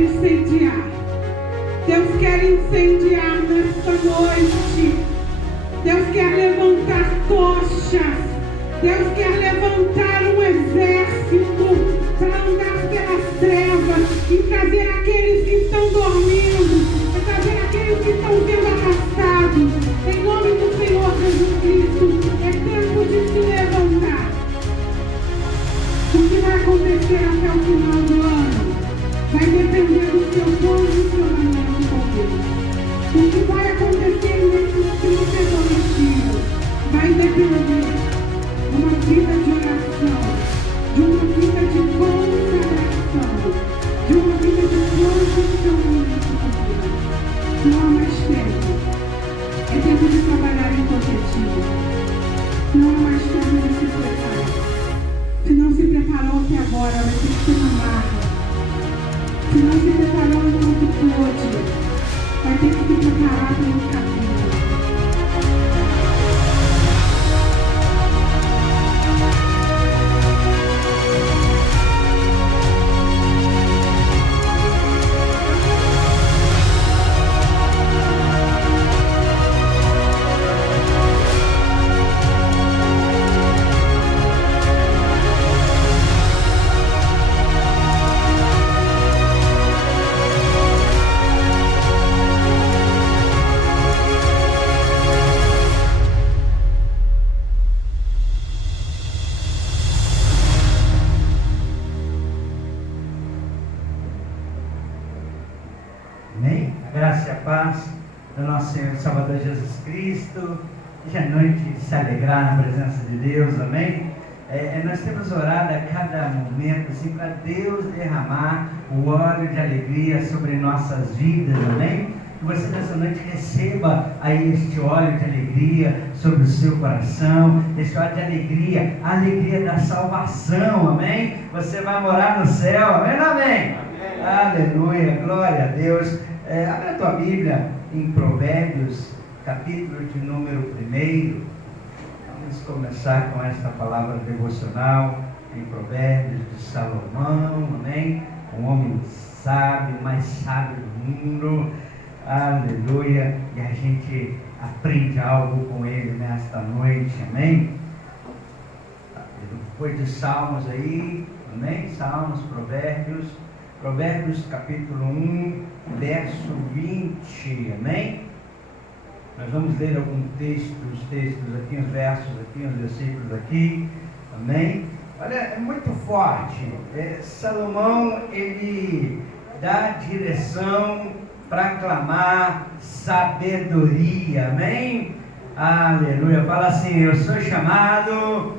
incendiar. Deus quer incendiar nesta noite. Deus quer levantar tochas. Deus quer levantar um exército para andar pelas trevas e trazer aqueles que estão dormindo, e trazer aqueles que estão sendo arrastados. Em nome do Senhor Jesus Cristo, é tempo de se levantar. O que vai acontecer até o final do ano vai depender do seu posicionamento com Deus. O que vai acontecer nesses 32 dias vai depender de uma vida de oração, de uma vida de consagração, de uma vida de posicionamento com Deus. Não há mais tempo. É tempo de trabalhar em coletivo. Não há mais tempo de se preparar. Se não se preparou até agora, vai ter que ser uma marca. Se não se preparou enquanto pôde, vai ter que se preparar pelo caminho. Do nosso Senhor Salvador Jesus Cristo. Hoje é noite de se alegrar na presença de Deus, amém? Nós temos orado a cada momento assim, para Deus derramar o óleo de alegria sobre nossas vidas, amém? Que você nessa noite receba aí este óleo de alegria sobre o seu coração, este óleo de alegria, a alegria da salvação, amém? Você vai morar no céu, amém? Amém? Amém. Aleluia, glória a Deus. Abre a tua Bíblia em Provérbios, capítulo de número 1. Vamos começar com esta palavra devocional em Provérbios de Salomão, amém? Um homem sábio, mais sábio do mundo, aleluia, e a gente aprende algo com ele nesta noite, amém? Depois de Salmos aí, amém? Salmos, Provérbios capítulo 1, verso 20, amém? Nós vamos ler alguns textos aqui, uns versos aqui, uns versículos aqui, amém? Olha, é muito forte. Salomão, ele dá direção para clamar sabedoria, amém? Aleluia, fala assim: eu sou chamado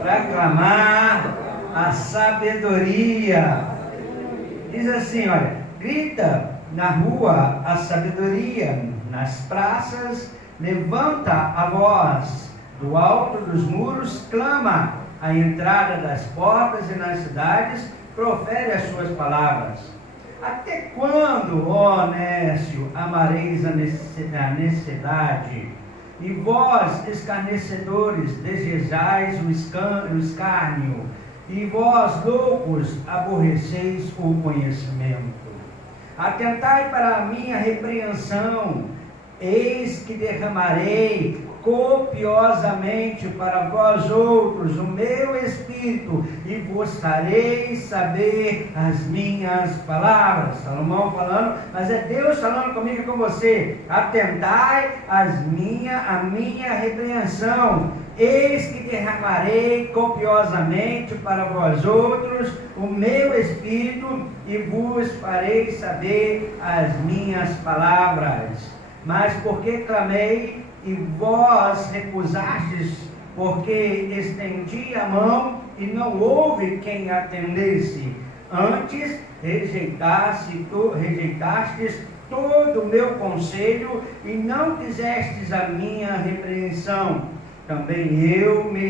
para clamar a sabedoria. Diz assim, olha, grita na rua a sabedoria, nas praças levanta a voz, do alto dos muros clama, à entrada das portas e nas cidades profere as suas palavras. Até quando, ó nécio, amareis a necessidade? E vós, escarnecedores, desejais o escárnio? E vós, loucos, aborreceis o conhecimento. Atentai para a minha repreensão, eis que derramarei copiosamente para vós outros o meu espírito, e vos farei saber as minhas palavras. Salomão falando, mas é Deus falando comigo e com você. Atentai a minha repreensão, eis que derramarei copiosamente para vós outros o meu espírito, e vos farei saber as minhas palavras. Mas porque clamei e vós recusastes, porque estendi a mão e não houve quem atendesse, antes rejeitastes todo o meu conselho e não quisestes a minha repreensão, também eu me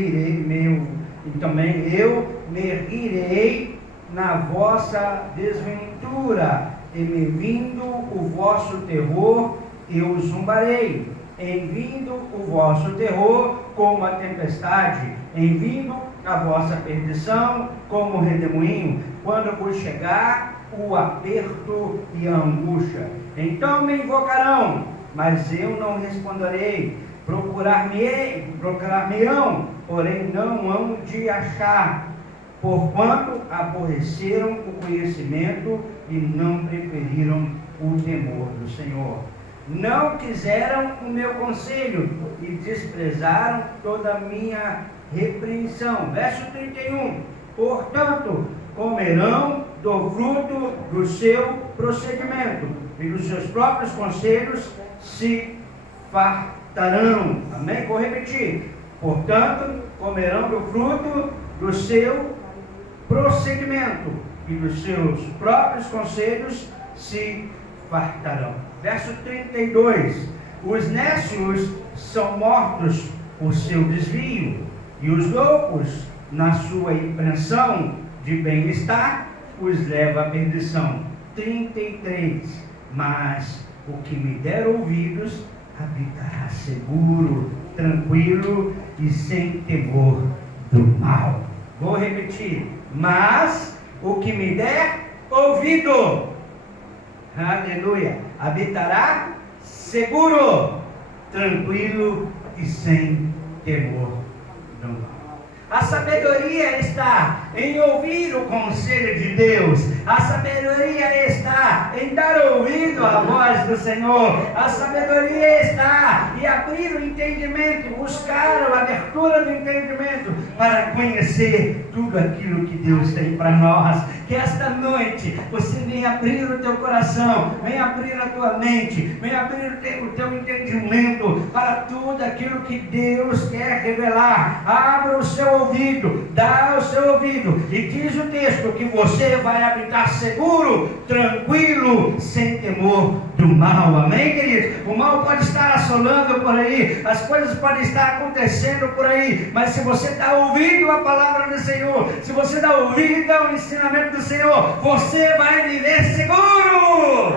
irei na vossa desventura, e me vindo o vosso terror, eu zombarei. Em vindo o vosso terror como a tempestade, em vindo a vossa perdição como redemoinho, quando vos chegar o aperto e a angústia. Então me invocarão, mas eu não responderei. Procurar-me-ão, porém não hão de achar, porquanto aborreceram o conhecimento e não preferiram o temor do Senhor. Não quiseram o meu conselho e desprezaram toda a minha repreensão. Verso 31. Portanto, comerão do fruto do seu procedimento e dos seus próprios conselhos se fartarão. Amém? Vou repetir. Portanto, comerão do fruto do seu procedimento e dos seus próprios conselhos se fartarão. Verso 32. Os nécios são mortos por seu desvio, e os loucos, na sua impressão de bem-estar, os leva à perdição. 33. Mas o que me der ouvidos habitará seguro, tranquilo e sem temor do mal. Vou repetir. Mas o que me der ouvido, aleluia, habitará seguro, tranquilo e sem temor do mal. A sabedoria está em ouvir o conselho de Deus. A sabedoria está em dar ouvido à voz do Senhor. A sabedoria está em abrir o entendimento, buscar a abertura do entendimento para conhecer tudo aquilo que Deus tem para nós. Que esta noite você venha abrir o teu coração, venha abrir a tua mente, venha abrir o teu entendimento para tudo aquilo que Deus quer revelar. Abra o seu ouvido, dá o seu ouvido, e diz o texto que você vai habitar seguro, tranquilo, sem temor do mal. Amém, querido? O mal pode estar assolando por aí, as coisas podem estar acontecendo por aí, mas se você está ouvindo a palavra do Senhor, se você está ouvindo o ensinamento do Senhor, você vai viver seguro.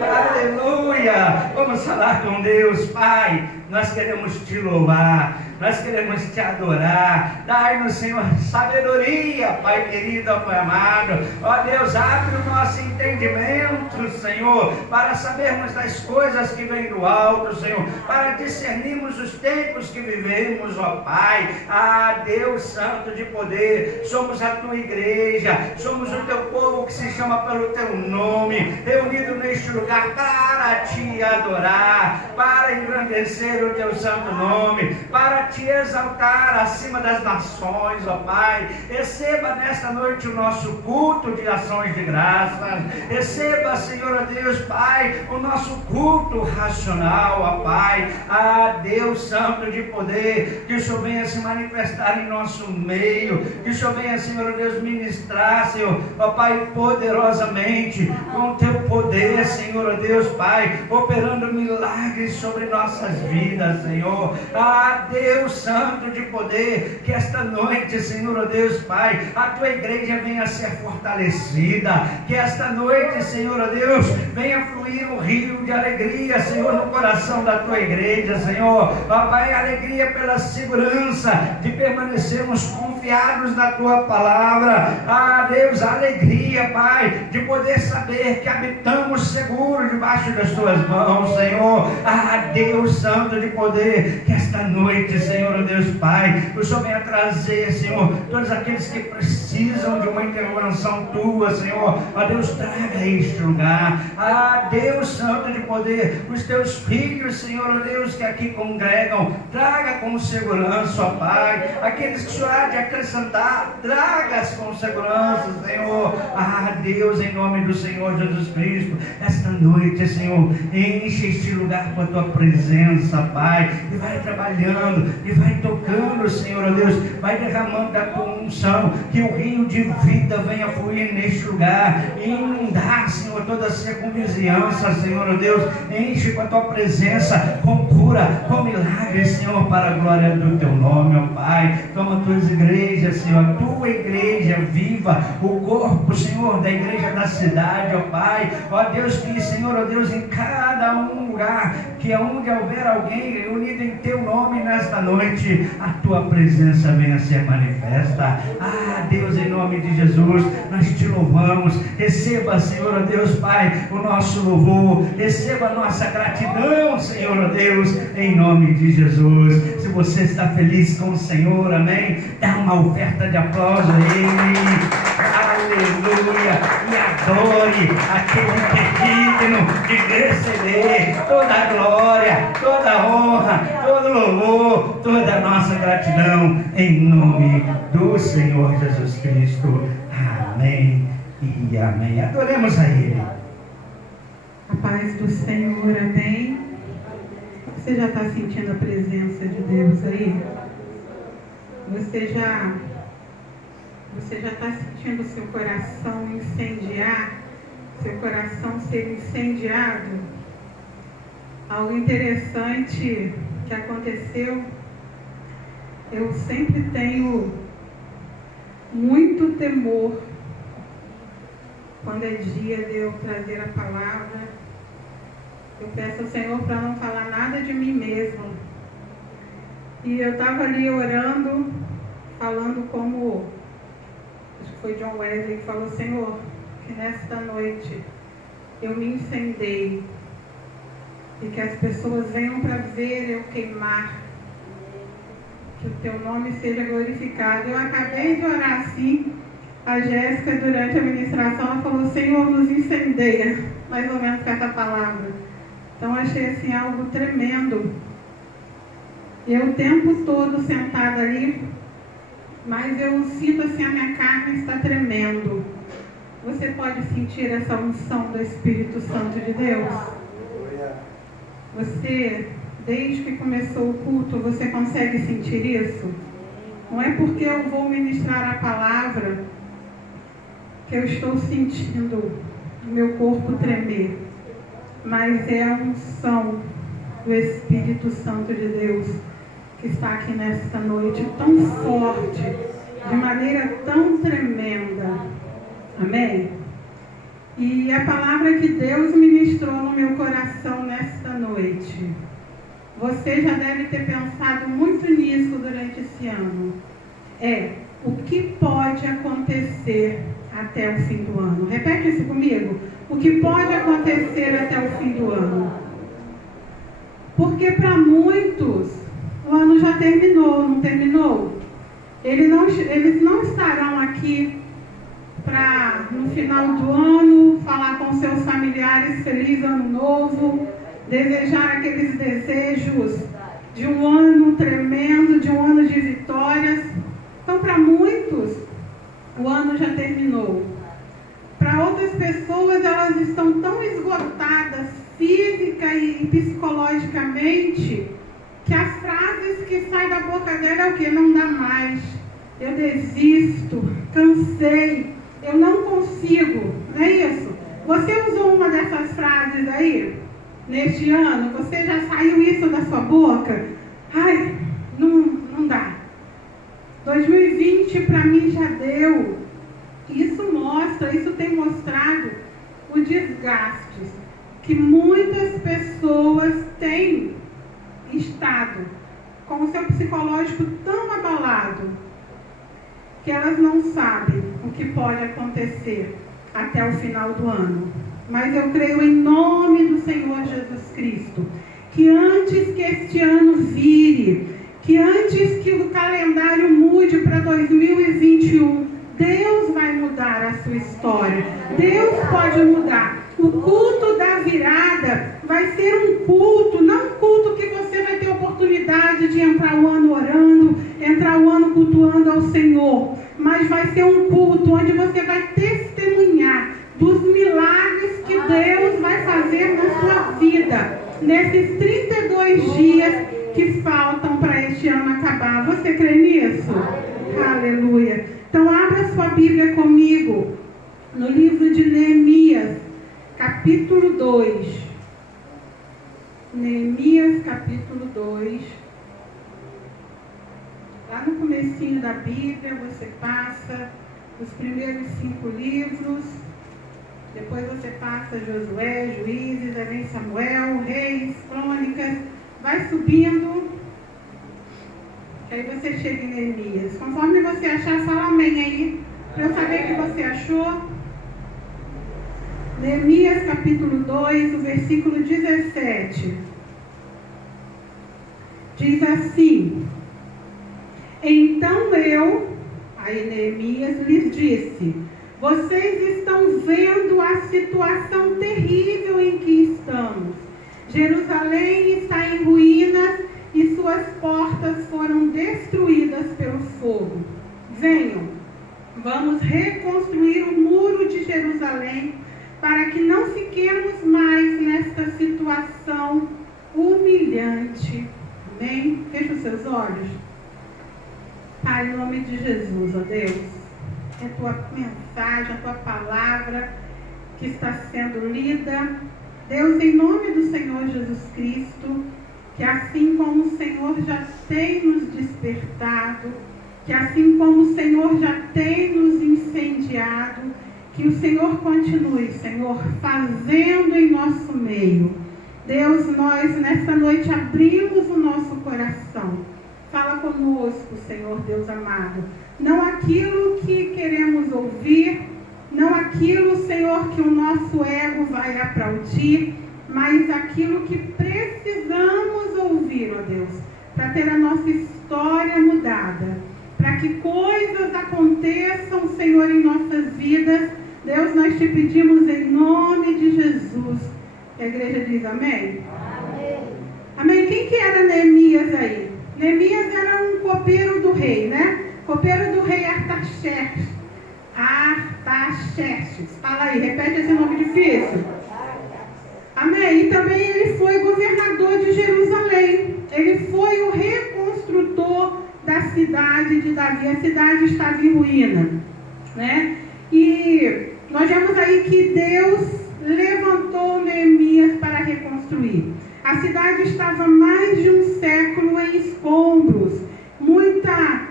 Aleluia! Vamos falar com Deus. Pai, nós queremos te louvar, nós queremos te adorar. Dai-nos, Senhor, sabedoria, Pai querido, Pai amado. Ó Deus, abre o nosso entendimento, Senhor, para sabermos das coisas que vêm do alto, Senhor, para discernirmos os tempos que vivemos, ó Pai. Ah, Deus Santo de poder, somos a tua igreja, somos o teu povo que se chama pelo teu nome, reunido neste lugar para te adorar, para engrandecer o teu santo nome, para te exaltar acima das nações, ó Pai. Receba nesta noite o nosso culto de ações de graças. Receba, Senhor Deus, Pai, o nosso culto racional, ó Pai. Ah, Deus Santo de poder, que o Senhor venha se manifestar em nosso meio, que o Senhor venha, Senhor Deus, ministrar, Senhor, ó Pai, poderosamente, com o teu poder, Senhor Deus, Pai, operando milagres sobre nossas vidas, Senhor. Ah, Deus Santo de poder, que esta noite, Senhor Deus, Pai, a tua igreja venha ser fortalecida, que esta noite, Senhor Deus, venha fluir um rio de alegria, Senhor, no coração da tua igreja, Senhor. Ó Pai, alegria pela segurança de permanecermos confiados na tua palavra. Ah, Deus, alegria, Pai, de poder saber que habitamos seguros debaixo das tuas mãos, Senhor. Ah, Deus Santo de poder, que esta noite, Senhor Deus, Pai, o Senhor venha trazer, Senhor, todos aqueles que precisam de uma intervenção tua, Senhor. Ó Deus, traga este lugar. Ah, Deus Santo de poder, os teus filhos, Senhor Deus, que aqui congregam, traga com segurança, ó Pai. Aqueles que o Senhor há de acrescentar, traga-as com segurança, Senhor. Ah, Deus, em nome do Senhor Jesus Cristo, esta noite, Senhor, enche este lugar com a tua presença, Pai, e vai trabalhando, e vai tocando, Senhor Deus, vai derramando da tua unção, que o rio de vida venha fluir neste lugar, e inundar, Senhor, toda a circunvizinhança, Senhor Deus. Enche com a tua presença, com cura, com milagres, Senhor, para a glória do teu nome, ó Pai. Toma tuas igrejas, Senhor, a tua igreja viva, noiva, o corpo, Senhor, da igreja da cidade, ó Pai. Ó Deus, que, Senhor, ó Deus, em cada um lugar, que onde houver alguém reunido em Teu nome nesta noite, a Tua presença venha a ser manifesta. Ah, Deus, em nome de Jesus, nós Te louvamos. Receba, Senhor, ó Deus, Pai, o nosso louvor. Receba a nossa gratidão, Senhor, ó Deus, em nome de Jesus. Se você está feliz com o Senhor, amém, dá uma oferta de aplauso a Ele. Aleluia. E adore aquele que é digno de receber toda a glória, toda a honra, todo louvor, toda a nossa gratidão, em nome do Senhor Jesus Cristo. Amém e amém. Adoremos a Ele. A paz do Senhor, amém. Você já está sentindo a presença de Deus aí? Você já está sentindo seu coração incendiar? Seu coração ser incendiado? Algo interessante que aconteceu. Eu sempre tenho muito temor quando é dia de eu trazer a palavra. Eu peço ao Senhor para não falar nada de mim mesmo. E eu estava ali orando, falando como, acho que foi John Wesley que falou: Senhor, que nesta noite eu me incendei e que as pessoas venham para ver eu queimar, que o Teu nome seja glorificado. Eu acabei de orar assim. A Jéssica, durante a ministração, ela falou: Senhor, nos incendeia, mais ou menos com essa palavra. Então, achei assim algo tremendo. Eu o tempo todo sentada ali, mas eu sinto assim, a minha carne está tremendo. Você pode sentir essa unção do Espírito Santo de Deus? Você, desde que começou o culto, você consegue sentir isso? Não é porque eu vou ministrar a palavra que eu estou sentindo o meu corpo tremer, mas é a unção do Espírito Santo de Deus que está aqui nesta noite, tão forte, de maneira tão tremenda. Amém? E a palavra que Deus ministrou no meu coração nesta noite, você já deve ter pensado muito nisso durante esse ano. O que pode acontecer até o fim do ano? Repete isso comigo. O que pode acontecer até o fim do ano? Porque para muitos, o ano já terminou, não terminou? Eles não estarão aqui para, no final do ano, falar com seus familiares feliz ano novo, desejar aqueles desejos de um ano tremendo, de um ano de vitórias. Então, para muitos, o ano já terminou. Para outras pessoas, elas estão tão esgotadas física e psicologicamente que as frases que saem da boca dela é o quê? Não dá mais, eu desisto, cansei, eu não consigo. Não é isso? Você usou uma dessas frases aí neste ano? Você já saiu isso da sua boca? Ai, não dá. 2020 para mim já deu. Isso tem mostrado o desgaste que muitas pessoas têm estado com o seu psicológico tão abalado que elas não sabem o que pode acontecer até o final do ano. Mas eu creio em nome do Senhor Jesus Cristo que antes que este ano vire, que antes que o calendário mude para 2021, Deus vai mudar a sua história. Deus pode mudar. O culto da virada vai ser um culto, não um culto que você vai ter oportunidade de entrar o ano orando, entrar o ano cultuando ao Senhor, mas vai ser um culto onde você vai testemunhar dos milagres que Deus vai fazer na sua vida, nesses 32 dias que faltam para este ano acabar. Você crê nisso? Aleluia. Então abra sua Bíblia comigo no livro de Neemias, capítulo 2. Neemias, capítulo 2. Lá no comecinho da Bíblia, você passa os primeiros 5 livros, depois você passa Josué, Juízes, aí Samuel, Reis, Crônicas, vai subindo, aí você chega em Neemias. Conforme você achar, fala amém aí, para eu saber o que você achou. Neemias capítulo 2, o versículo 17, diz assim: então eu, aí Neemias lhes disse: vocês estão vendo a situação terrível em que estamos. Jerusalém está em ruínas e suas portas foram destruídas pelo fogo. Venham, vamos reconstruir o muro de Jerusalém para que não fiquemos mais nesta situação humilhante. Amém? Feche os seus olhos. Pai, em nome de Jesus, ó Deus, é a tua mensagem, a tua palavra que está sendo lida. Deus, em nome do Senhor Jesus Cristo, que assim como o Senhor já tem nos despertado, que assim como o Senhor já tem nos incendiado, que o Senhor continue, Senhor, fazendo em nosso meio. Deus, nós nesta noite abrimos o nosso coração. Fala conosco, Senhor Deus amado. Não aquilo que queremos ouvir, não aquilo, Senhor, que o nosso ego vai aplaudir, mas aquilo que precisamos ouvir, ó Deus, para ter a nossa história mudada, para que coisas aconteçam, Senhor, em nossas vidas. Deus, nós te pedimos em nome de Jesus. A igreja diz amém? Amém. Amém. Quem que era Neemias aí? Neemias era um copeiro do rei, né? Copeiro do rei Artaxerxes. Artaxerxes. Fala aí, repete esse nome difícil. Amém. E também ele foi governador de Jerusalém. Ele foi o reconstrutor da cidade de Davi. A cidade estava em ruína, né? E nós vemos aí que Deus levantou Neemias para reconstruir. A cidade estava há mais de um século em escombros, muita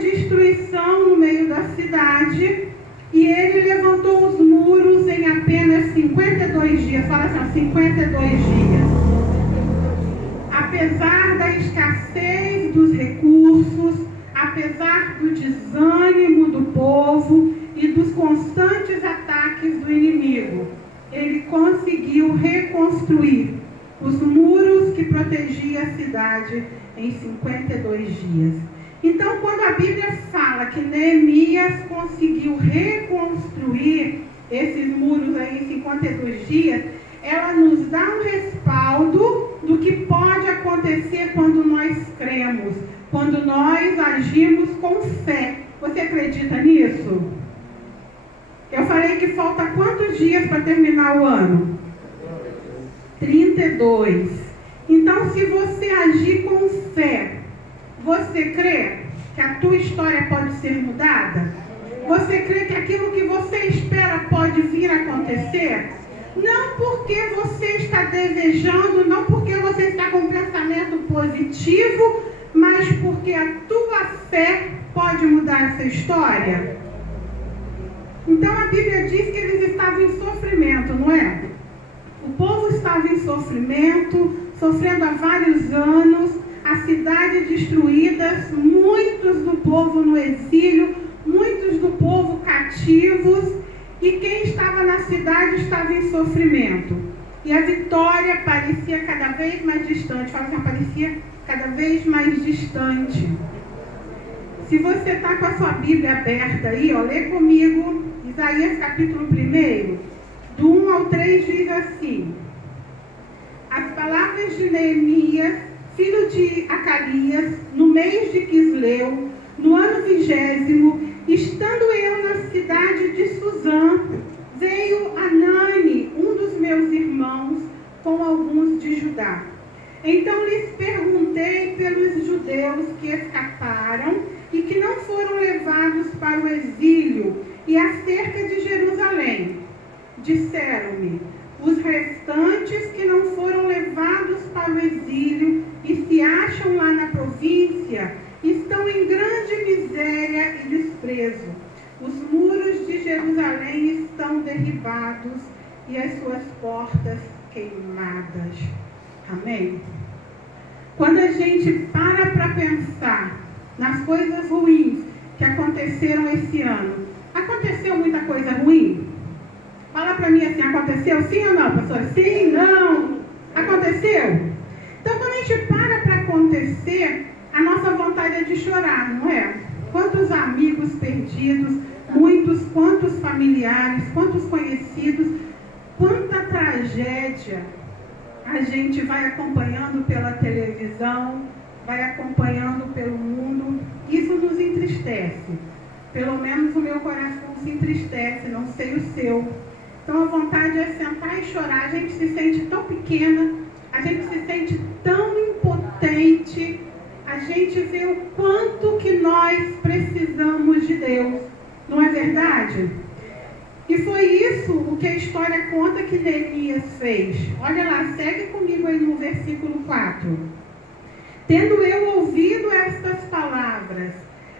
destruição no meio da cidade, e ele levantou os muros em apenas 52 dias. Fala assim, 52 dias. Apesar da escassez dos recursos, apesar do desânimo do povo e dos constantes ataques do inimigo, ele conseguiu reconstruir os muros que protegiam a cidade em 52 dias. Então, quando a Bíblia fala que Neemias conseguiu reconstruir esses muros aí em 52 dias, ela nos dá um respaldo do que pode acontecer quando nós cremos, quando nós agimos com fé. Você acredita nisso? Eu falei que falta quantos dias para terminar o ano? 32. Então, se você agir com fé, você crê que a tua história pode ser mudada? Você crê que aquilo que você espera pode vir a acontecer? Não porque você está desejando, não porque você está com um pensamento positivo, mas porque a tua fé pode mudar essa história? Então a Bíblia diz que eles estavam em sofrimento, não é? O povo estava em sofrimento, sofrendo há vários anos, a cidade destruída, muitos do povo no exílio, muitos do povo cativos, e quem estava na cidade estava em sofrimento. E a vitória parecia cada vez mais distante. Fala assim, parecia cada vez mais distante. Se você está com a sua Bíblia aberta aí, ó, lê comigo Isaías capítulo 1, do 1 ao 3, diz assim: as palavras de Neemias, filho de Acalias, no mês de Quisleu, no ano 20º, estando eu na cidade de Suzã, veio Anani, um dos meus irmãos, com alguns de Judá. Então lhes perguntei pelos judeus que escaparam e que não foram levados para o exílio, e acerca de Jerusalém. Disseram-me: os restantes que não foram levados para o exílio e se acham lá na província estão em grande miséria e desprezo. Os muros de Jerusalém estão derribados e as suas portas queimadas. Amém? Quando a gente para pensar nas coisas ruins que aconteceram esse ano, aconteceu muita coisa ruim? Fala para mim assim, aconteceu sim ou não, pastor? Sim, não. Aconteceu? Então, quando a gente para acontecer, a nossa vontade é de chorar, não é? Quantos amigos perdidos, quantos familiares, quantos conhecidos, quanta tragédia a gente vai acompanhando pela televisão, vai acompanhando pelo mundo. Isso nos entristece. Pelo menos o meu coração se entristece, não sei o seu. Então a vontade é sentar e chorar. A gente se sente tão pequena, a gente se sente tão impotente, a gente vê o quanto que nós precisamos de Deus. Não é verdade? E foi isso o que a história conta que Neemias fez. Olha lá, segue comigo aí no versículo 4. Tendo eu ouvido estas palavras,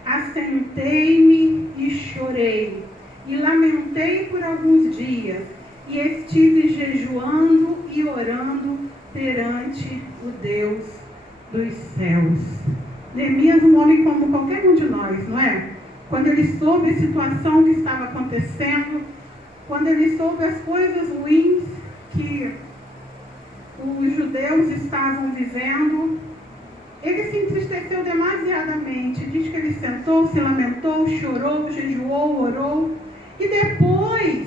assentei-me e chorei, e lamentei por alguns dias, e estive jejuando e orando perante o Deus dos céus. Neemias, um homem como qualquer um de nós, não é? Quando ele soube a situação que estava acontecendo, quando ele soube as coisas ruins que os judeus estavam vivendo, ele se entristeceu demasiadamente. Diz que ele sentou, se lamentou, chorou, jejuou, orou. E depois,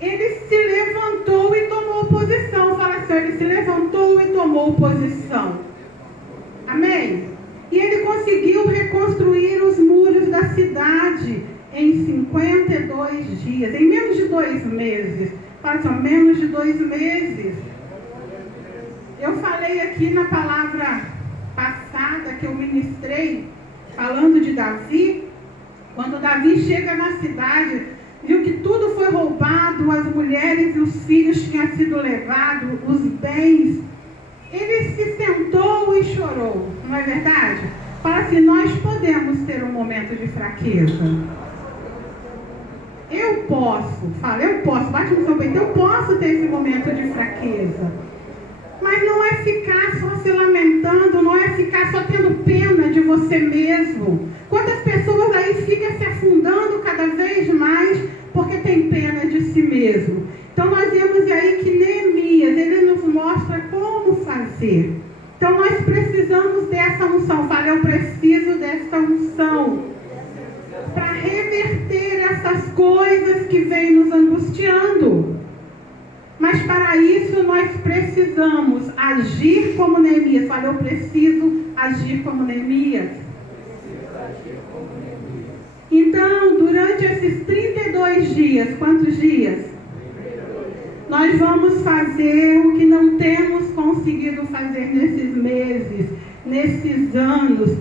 ele se levantou e tomou posição. Fala assim, ele se levantou e tomou posição. Amém? E ele conseguiu reconstruir os muros da cidade em 52 dias, em menos de 2 meses. Fala assim, menos de 2 meses. Eu falei aqui na palavra passada que eu ministrei, falando de Davi, quando Davi chega na cidade, viu que tudo foi roubado, as mulheres e os filhos tinham sido levados, os bens, ele se sentou e chorou, não é verdade? Fala assim, nós podemos ter um momento de fraqueza. Eu posso, bate no seu peito, eu posso ter esse momento de fraqueza. Mas não é ficar só se lamentando, não é ficar só tendo pena de você mesmo. Quantas pessoas aí ficam se afundando cada vez mais porque tem pena de si mesmo. Então nós vemos aí que Neemias, ele nos mostra como fazer. Então nós precisamos dessa unção. Fala, eu preciso dessa unção para reverter essas coisas que vêm nos angustiando. Mas para isso nós precisamos agir como Neemias. Fala, eu preciso agir como Neemias. Então, durante esses 32 dias, quantos dias? Nós vamos fazer o que não temos conseguido fazer nesses meses, nesses anos,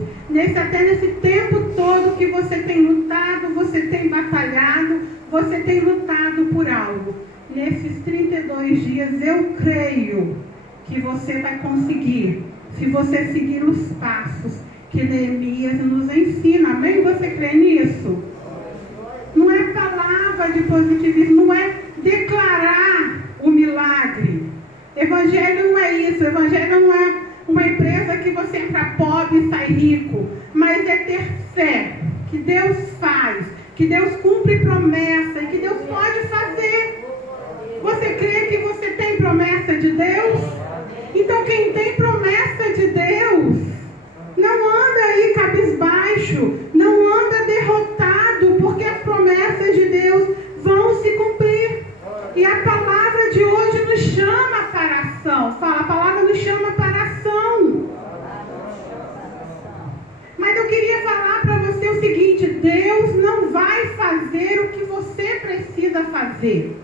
até nesse tempo todo que você tem lutado, você tem batalhado, você tem lutado por algo. Nesses 32 dias, eu creio que você vai conseguir, se você seguir os passos que Neemias nos ensina. Amém? Você crê nisso? Não é palavra de positivismo, não é declarar o milagre. Evangelho não é isso. Evangelho não é uma empresa que você entra pobre e sai rico, mas é ter fé que Deus faz, que Deus cumpre promessa e que Deus pode fazer. Você crê que você tem promessa de Deus? Então quem tem promessa de Deus não anda aí cabisbaixo, não anda derrotado, porque as promessas de Deus vão se cumprir. E a palavra de hoje nos chama para a ação. Fala, a palavra nos chama para a ação. Mas eu queria falar para você o seguinte, Deus não vai fazer o que você precisa fazer.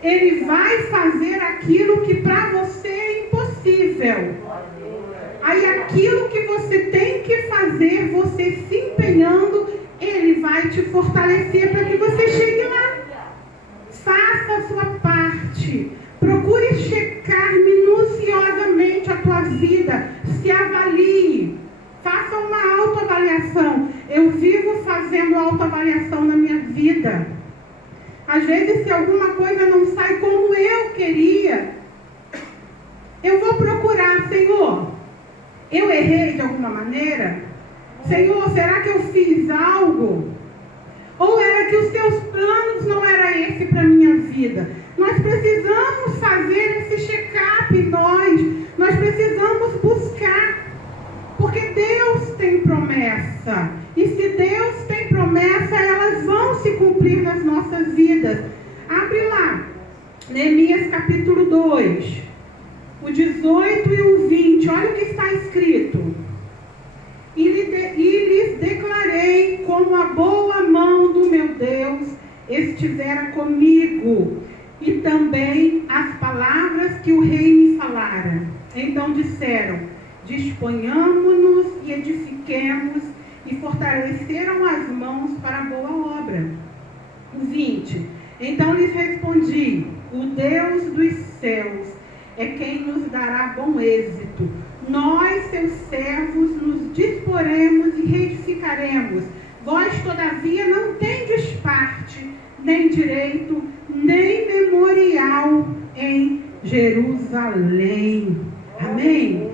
Ele vai fazer aquilo que para você é impossível. Aí aquilo que você tem que fazer, você se empenhando, Ele vai te fortalecer para que você chegue lá. Faça a sua parte. Procure checar minuciosamente a tua vida. Se avalie. Faça uma autoavaliação. Eu vivo fazendo autoavaliação na minha vida. Às vezes, se alguma coisa não sai como eu queria, eu vou procurar, Senhor, eu errei de alguma maneira? Senhor, será que eu fiz algo? Ou era que os teus planos não era esse para a minha vida? Nós precisamos fazer esse check-up, nós precisamos buscar, porque Deus tem promessa, e se Deus tem promessa, elas vão se cumprir nas nossas vidas. Abre lá, Neemias capítulo 2, o 18 e o 20, olha o que está escrito. E lhes declarei como a boa mão do meu Deus estivera comigo, e também as palavras que o rei me falara. Então disseram: disponhamo-nos e edifiquemos, e fortaleceram as mãos para a boa obra. O 20. Então lhes respondi: o Deus dos céus é quem nos dará bom êxito. Nós, seus servos, nos disporemos e reedificaremos. Vós, todavia, não tendes parte, nem direito, nem memorial em Jerusalém. Amém?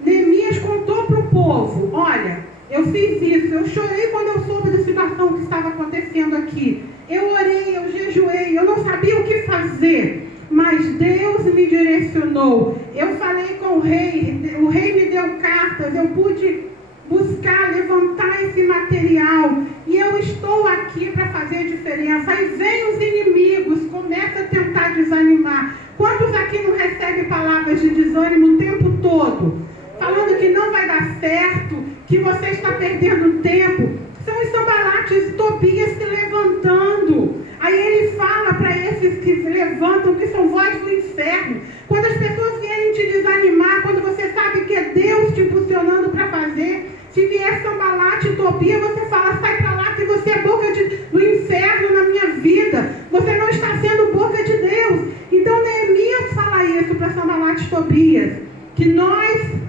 Neemias contou para o povo: olha, eu fiz isso, eu chorei quando eu soube da situação que estava acontecendo aqui. Eu orei, eu jejuei, eu não sabia o que fazer, mas Deus me direcionou. Eu falei com o rei me deu cartas, eu pude buscar, levantar esse material, e eu estou aqui para fazer diferença. Aí vem os inimigos, começa a tentar desanimar. Quantos aqui não recebem palavras de desânimo o tempo todo? Falando que não vai dar certo, que você está perdendo tempo. São os Sanbalates e Tobias se levantando. Aí ele fala para esses que se levantam, que são vozes do inferno. Quando as pessoas vierem te desanimar, quando você sabe que é Deus te impulsionando para fazer, se vier Sanbalate e Tobias, você fala: sai para lá, que você é boca do inferno na minha vida. Você não está sendo boca de Deus. Então Neemias fala isso para Sanbalate e Tobias, que nós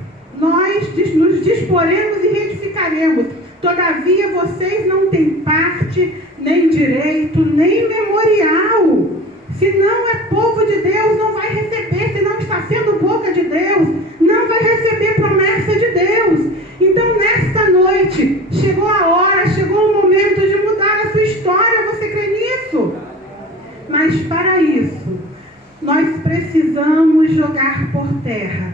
nos disporemos e reedificaremos. Todavia vocês não têm parte, nem direito, nem memorial. Se não é povo de Deus, não vai receber. Se não está sendo boca de Deus, não vai receber promessa de Deus. Então, nesta noite, chegou a hora, chegou o momento de mudar a sua história. Você crê nisso? Mas para isso, nós precisamos jogar por terra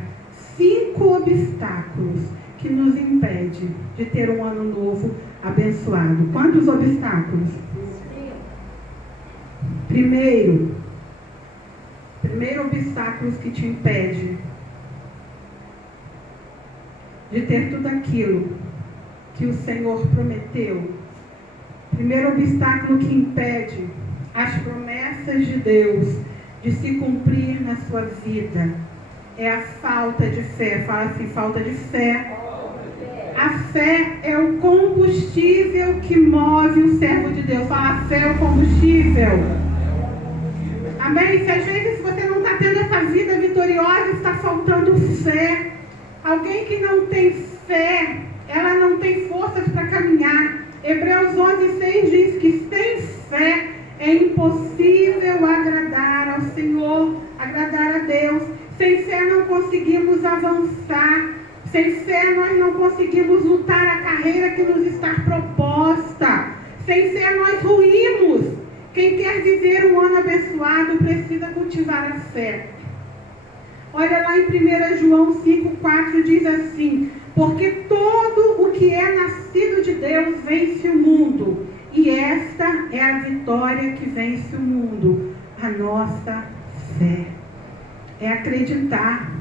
5 obstáculos que nos impedem de ter um ano novo abençoado. Quantos obstáculos? Primeiro obstáculo que te impede de ter tudo aquilo que o Senhor prometeu. Primeiro obstáculo que impede as promessas de Deus de se cumprir na sua vida é a falta de fé. Fala assim: falta de fé. A fé é o combustível que move o servo de Deus. Fala: a fé é o combustível. Amém? Se às vezes você não está tendo essa vida vitoriosa, está faltando fé. Alguém que não tem fé, ela não tem forças para caminhar. Hebreus 11:6 diz que sem fé é impossível agradar ao Senhor, agradar a Deus. Sem fé não conseguimos avançar. Sem fé nós não conseguimos lutar a carreira que nos está proposta. Sem fé nós ruímos. Quem quer viver um ano abençoado precisa cultivar a fé. Olha lá em 1 João 5,4 diz assim: porque todo o que é nascido de Deus vence o mundo, e esta é a vitória que vence o mundo, a nossa fé. É acreditar.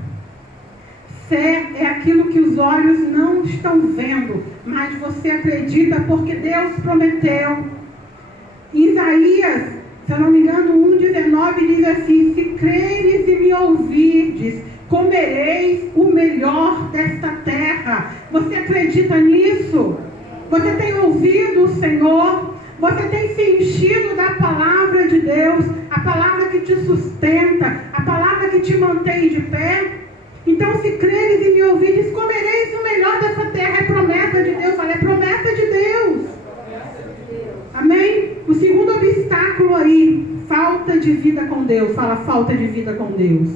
Fé é aquilo que os olhos não estão vendo, mas você acredita porque Deus prometeu. Isaías, se eu não me engano, 1,19 diz assim: se creres e me ouvirdes, comereis o melhor desta terra. Você acredita nisso? Você tem ouvido o Senhor? Você tem se enchido da palavra de Deus, a palavra que te sustenta, a palavra que te mantém de pé? Então, se creres e me ouvirdes, comereis o melhor dessa terra. É promessa de Deus. Fala: é promessa de Deus. de vida com Deus. Fala, falta de vida com Deus.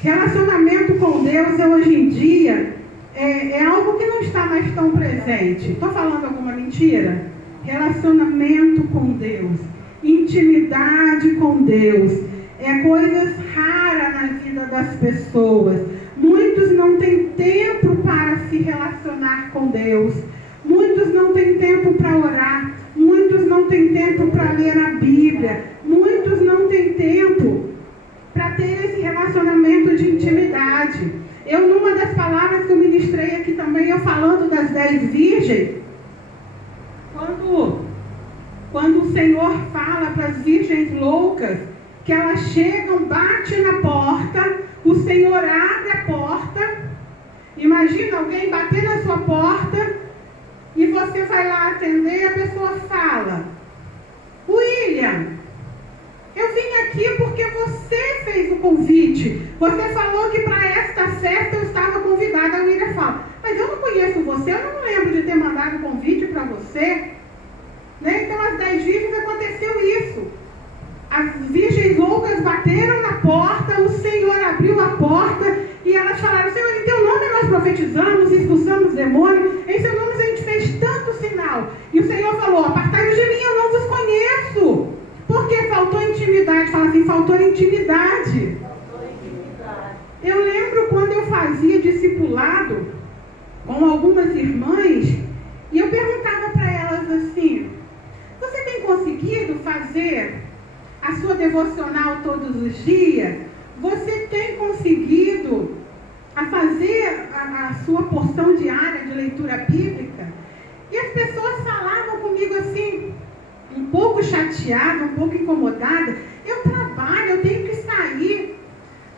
Relacionamento com Deus hoje em dia é algo que não está mais tão presente. Estou falando alguma mentira? Relacionamento com Deus, intimidade com Deus, é coisas raras na vida das pessoas. Muitos não têm tempo para se relacionar com Deus. Muitos não têm tempo para orar. Muitos não têm tempo para ler a Bíblia. Muitos não têm tempo para ter esse relacionamento de intimidade. Eu, numa das palavras que eu ministrei aqui também, eu falando das 10 virgens, quando o Senhor fala para as virgens loucas, que elas chegam, batem na porta, o Senhor abre a porta. Imagina alguém bater na sua porta e você vai lá atender e a pessoa fala: William, eu vim aqui porque você fez o convite. Você falou que para esta festa eu estava convidada. A William fala: mas eu não conheço você, eu não lembro de ter mandado convite para você. Né? Então, às 10 virgens aconteceu isso. As virgens loucas bateram na porta, o Senhor abriu a porta e elas falaram: Senhor, em teu nome nós profetizamos, expulsamos demônios, em seu nome a gente fez tanto sinal. E o Senhor falou: apartai-vos de mim, eu não vos conheço. Porque faltou intimidade. Fala assim: faltou intimidade. Eu lembro quando eu fazia discipulado com algumas irmãs e eu perguntava para elas assim: você tem conseguido fazer a sua devocional todos os dias? Você tem conseguido fazer a sua porção diária de leitura bíblica? E as pessoas falavam comigo assim, um pouco chateada, um pouco incomodada: eu trabalho, eu tenho que sair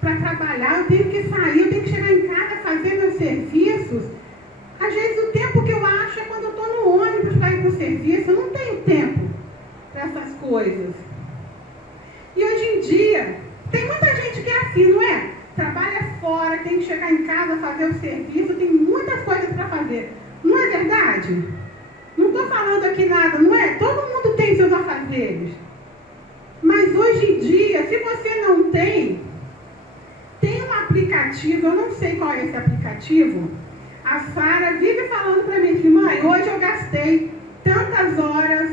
para trabalhar, eu tenho que sair, eu tenho que chegar em casa fazer meus serviços. Às vezes o tempo que eu acho é quando eu estou no ônibus para ir para o serviço. Eu não tenho tempo para essas coisas. E hoje em dia, tem muita gente que é assim, não é? Trabalha fora, tem que chegar em casa, fazer o serviço, tem muitas coisas para fazer. Não é verdade? Não estou falando aqui nada, não é? Todo mundo tem seus afazeres. Mas hoje em dia, se você não tem um aplicativo, eu não sei qual é esse aplicativo. A Sara vive falando para mim assim: mãe, hoje eu gastei tantas horas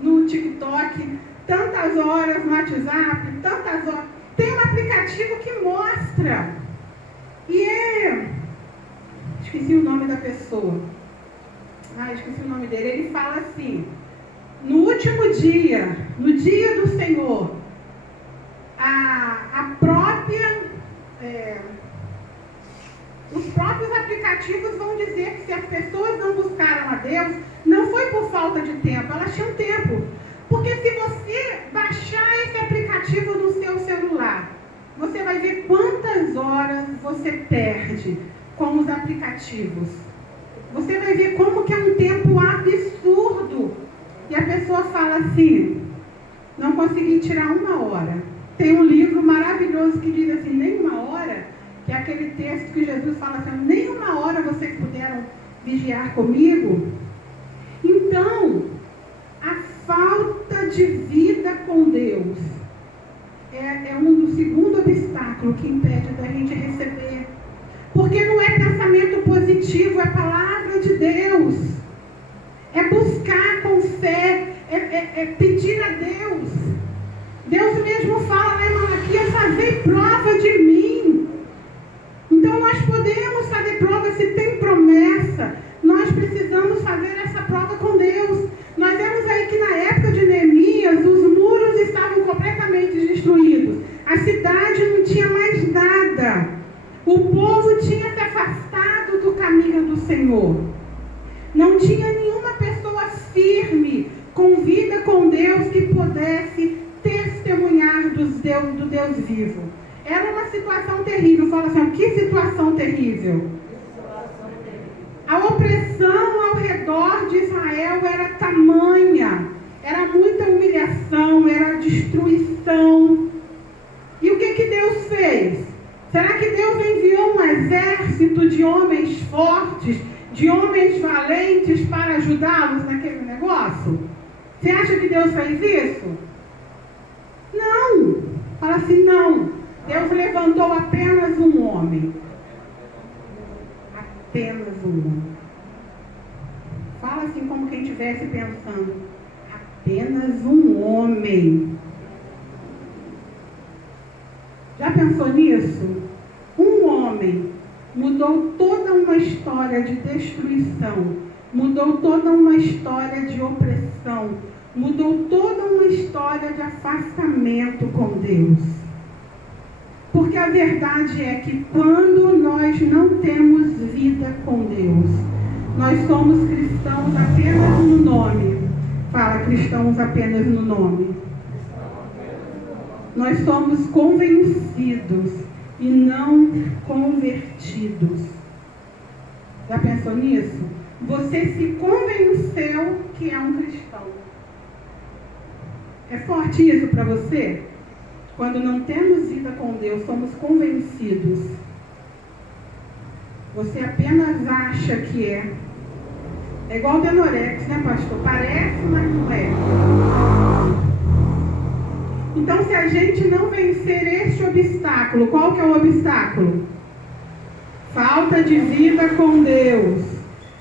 no TikTok, tantas horas no WhatsApp, tantas horas. Tem um aplicativo que mostra. E esqueci o nome da pessoa. Esqueci o nome dele. Ele fala assim: no último dia, no dia do Senhor, os próprios aplicativos vão dizer que se as pessoas não buscaram a Deus, não foi por falta de tempo, elas tinham tempo. Porque se você baixar esse aplicativo no seu celular, você vai ver quantas horas você perde com os aplicativos. Você vai ver como que é um tempo absurdo. E a pessoa fala assim: não consegui tirar 1 hora. Tem um livro maravilhoso que diz assim: nem 1 hora, que é aquele texto que Jesus fala assim: nem 1 hora vocês puderam vigiar comigo. Então, a falta de vida com Deus é um segundo obstáculo que impede da gente receber. Porque não é pensamento positivo, é palavra de Deus. É buscar com fé, é pedir a Deus. Deus mesmo fala lá em Malaquias: fazei prova de mim. Então nós podemos fazer prova se tem promessa. Nós precisamos fazer essa prova com Deus. Nós vemos aí que na época de Neemias, os muros estavam completamente destruídos. A cidade não tinha mais nada. O povo tinha se afastado do caminho do Senhor. Não tinha nenhuma pessoa firme, com vida com Deus, que pudesse testemunhar do Deus vivo. Era uma situação terrível. Fala assim: que situação terrível? A opressão ao redor de Israel era tamanha. Era muita humilhação, era destruição. E o que Deus fez? Será que Deus enviou um exército de homens fortes, de homens valentes para ajudá-los naquele negócio? Você acha que Deus fez isso? Não. Fala assim, não. Deus levantou apenas um homem. Apenas um homem. Fala assim como quem estivesse pensando. Apenas um homem. Já pensou nisso? Um homem mudou toda uma história de destruição, mudou toda uma história de opressão, mudou toda uma história de afastamento com Deus. Porque a verdade é que quando nós não temos vida com Deus, nós somos cristãos apenas no nome. Fala, cristãos apenas no nome. Nós somos convencidos e não convertidos. Já pensou nisso? Você se convenceu que é um cristão. É forte isso para você? Quando não temos vida com Deus, somos convencidos. Você apenas acha que é. É igual o Denorex, né, pastor? Parece, mas não é. Então, se a gente não vencer este obstáculo, qual que é o obstáculo? Falta de vida com Deus.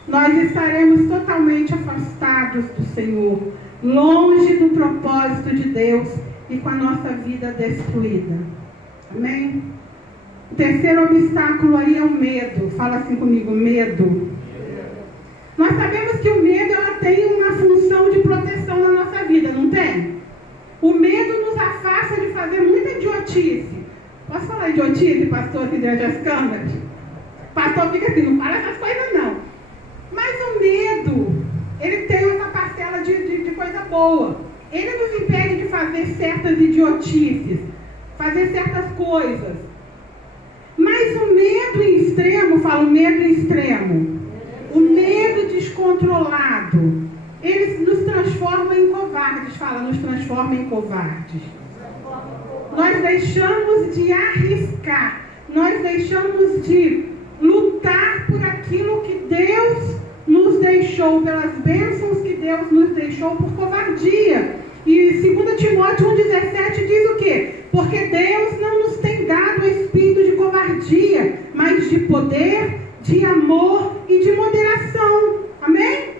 Nós estaremos totalmente afastados do Senhor, longe do propósito de Deus e com a nossa vida destruída. Amém? O terceiro obstáculo aí é o medo. Fala assim comigo, medo. Nós sabemos que o medo ela tem uma função de proteção na nossa vida, não tem? O medo nos afasta de fazer muita idiotice. Posso falar idiotice, pastor, aqui diante das câmeras? Pastor fica assim, não fala essas coisas não. Mas o medo, ele tem essa parcela de coisa boa. Ele nos impede de fazer certas idiotices, fazer certas coisas. Mas o medo em extremo, falo medo em extremo, o medo descontrolado, ele nos transforma em covardes. Fala, nos transforma em covardes. Nós deixamos de arriscar, nós deixamos de lutar por aquilo que Deus nos deixou, pelas bênçãos que Deus nos deixou por covardia. E 2 Timóteo 1,17 diz o quê? Porque Deus não nos tem dado o espírito de covardia, mas de poder, de amor e de moderação. Amém?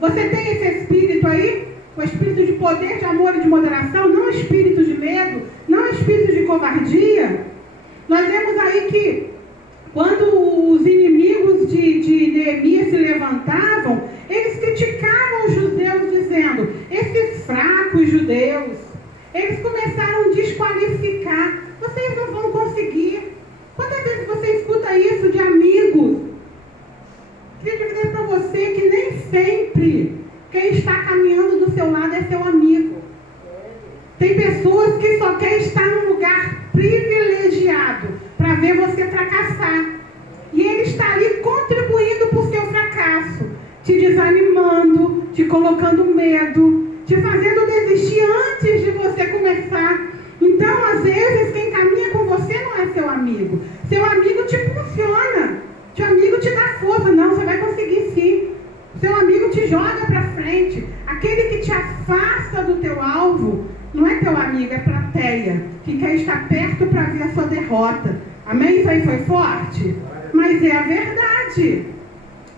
Você tem esse espírito aí? O espírito de poder, de amor e de moderação, não o espírito de medo, não o espírito de covardia. Nós vemos aí que quando os inimigos de Neemias se levantavam, eles criticavam os judeus dizendo, esses fracos judeus, eles começaram a desqualificar, vocês não vão conseguir. Quantas vezes você escuta isso de amigos? Queria dizer para você que nem sempre quem está caminhando do seu lado é seu amigo. Tem pessoas que só querem estar num lugar privilegiado para ver você fracassar. E ele está ali contribuindo para o seu fracasso, te desanimando, te colocando medo, te fazendo desistir antes de você começar. Então, às vezes, quem caminha com você não é seu amigo. Seu amigo te impulsiona. Seu amigo te dá força. Não, você vai conseguir sim. Seu amigo te joga para frente. Aquele que te afasta do teu alvo não é teu amigo, é plateia, que quer estar perto para ver a sua derrota. Amém? Isso aí foi forte? Mas é a verdade.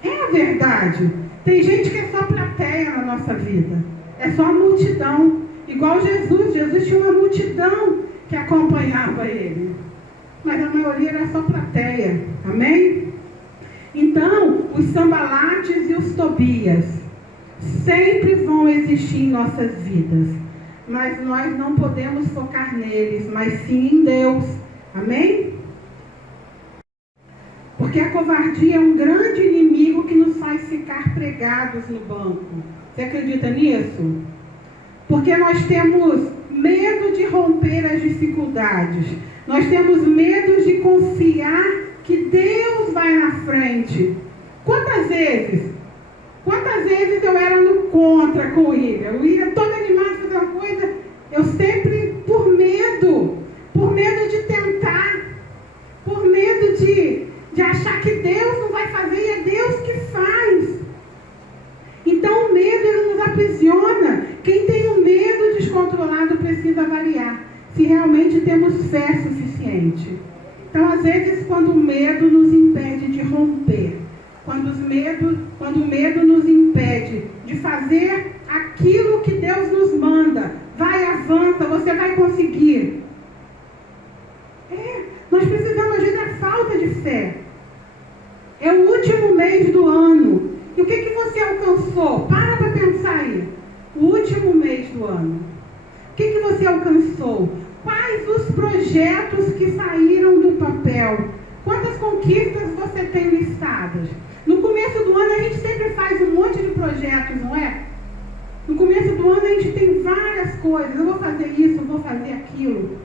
É a verdade. Tem gente que é só plateia na nossa vida. É só multidão. Igual Jesus. Jesus tinha uma multidão que acompanhava ele. Mas a maioria era só plateia. Amém? Então, os Sanbalates e os Tobias sempre vão existir em nossas vidas. Mas nós não podemos focar neles, mas sim em Deus. Amém? Porque a covardia é um grande inimigo que nos faz ficar pregados no banco. Você acredita nisso? Porque nós temos medo de romper as dificuldades. Nós temos medo de confiar que Deus vai na frente. Quantas vezes eu era no contra com o William? O William todo animado a fazer uma coisa, eu sempre por medo de tentar, por medo de achar que Deus não vai fazer e é Deus que faz. Então o medo ele nos aprisiona. Quem tem o medo outro lado precisa avaliar se realmente temos fé suficiente. Então, às vezes, quando o medo nos impede de romper, quando o medo nos impede de fazer aquilo que Deus nos manda, vai, avança, você vai conseguir. Nós precisamos, às vezes, da falta de fé. É o último mês do ano. E o que você alcançou? Para pensar aí. O último mês do ano. O que você alcançou? Quais os projetos que saíram do papel? Quantas conquistas você tem listadas? No começo do ano a gente sempre faz um monte de projetos, não é? No começo do ano a gente tem várias coisas. Eu vou fazer isso, eu vou fazer aquilo.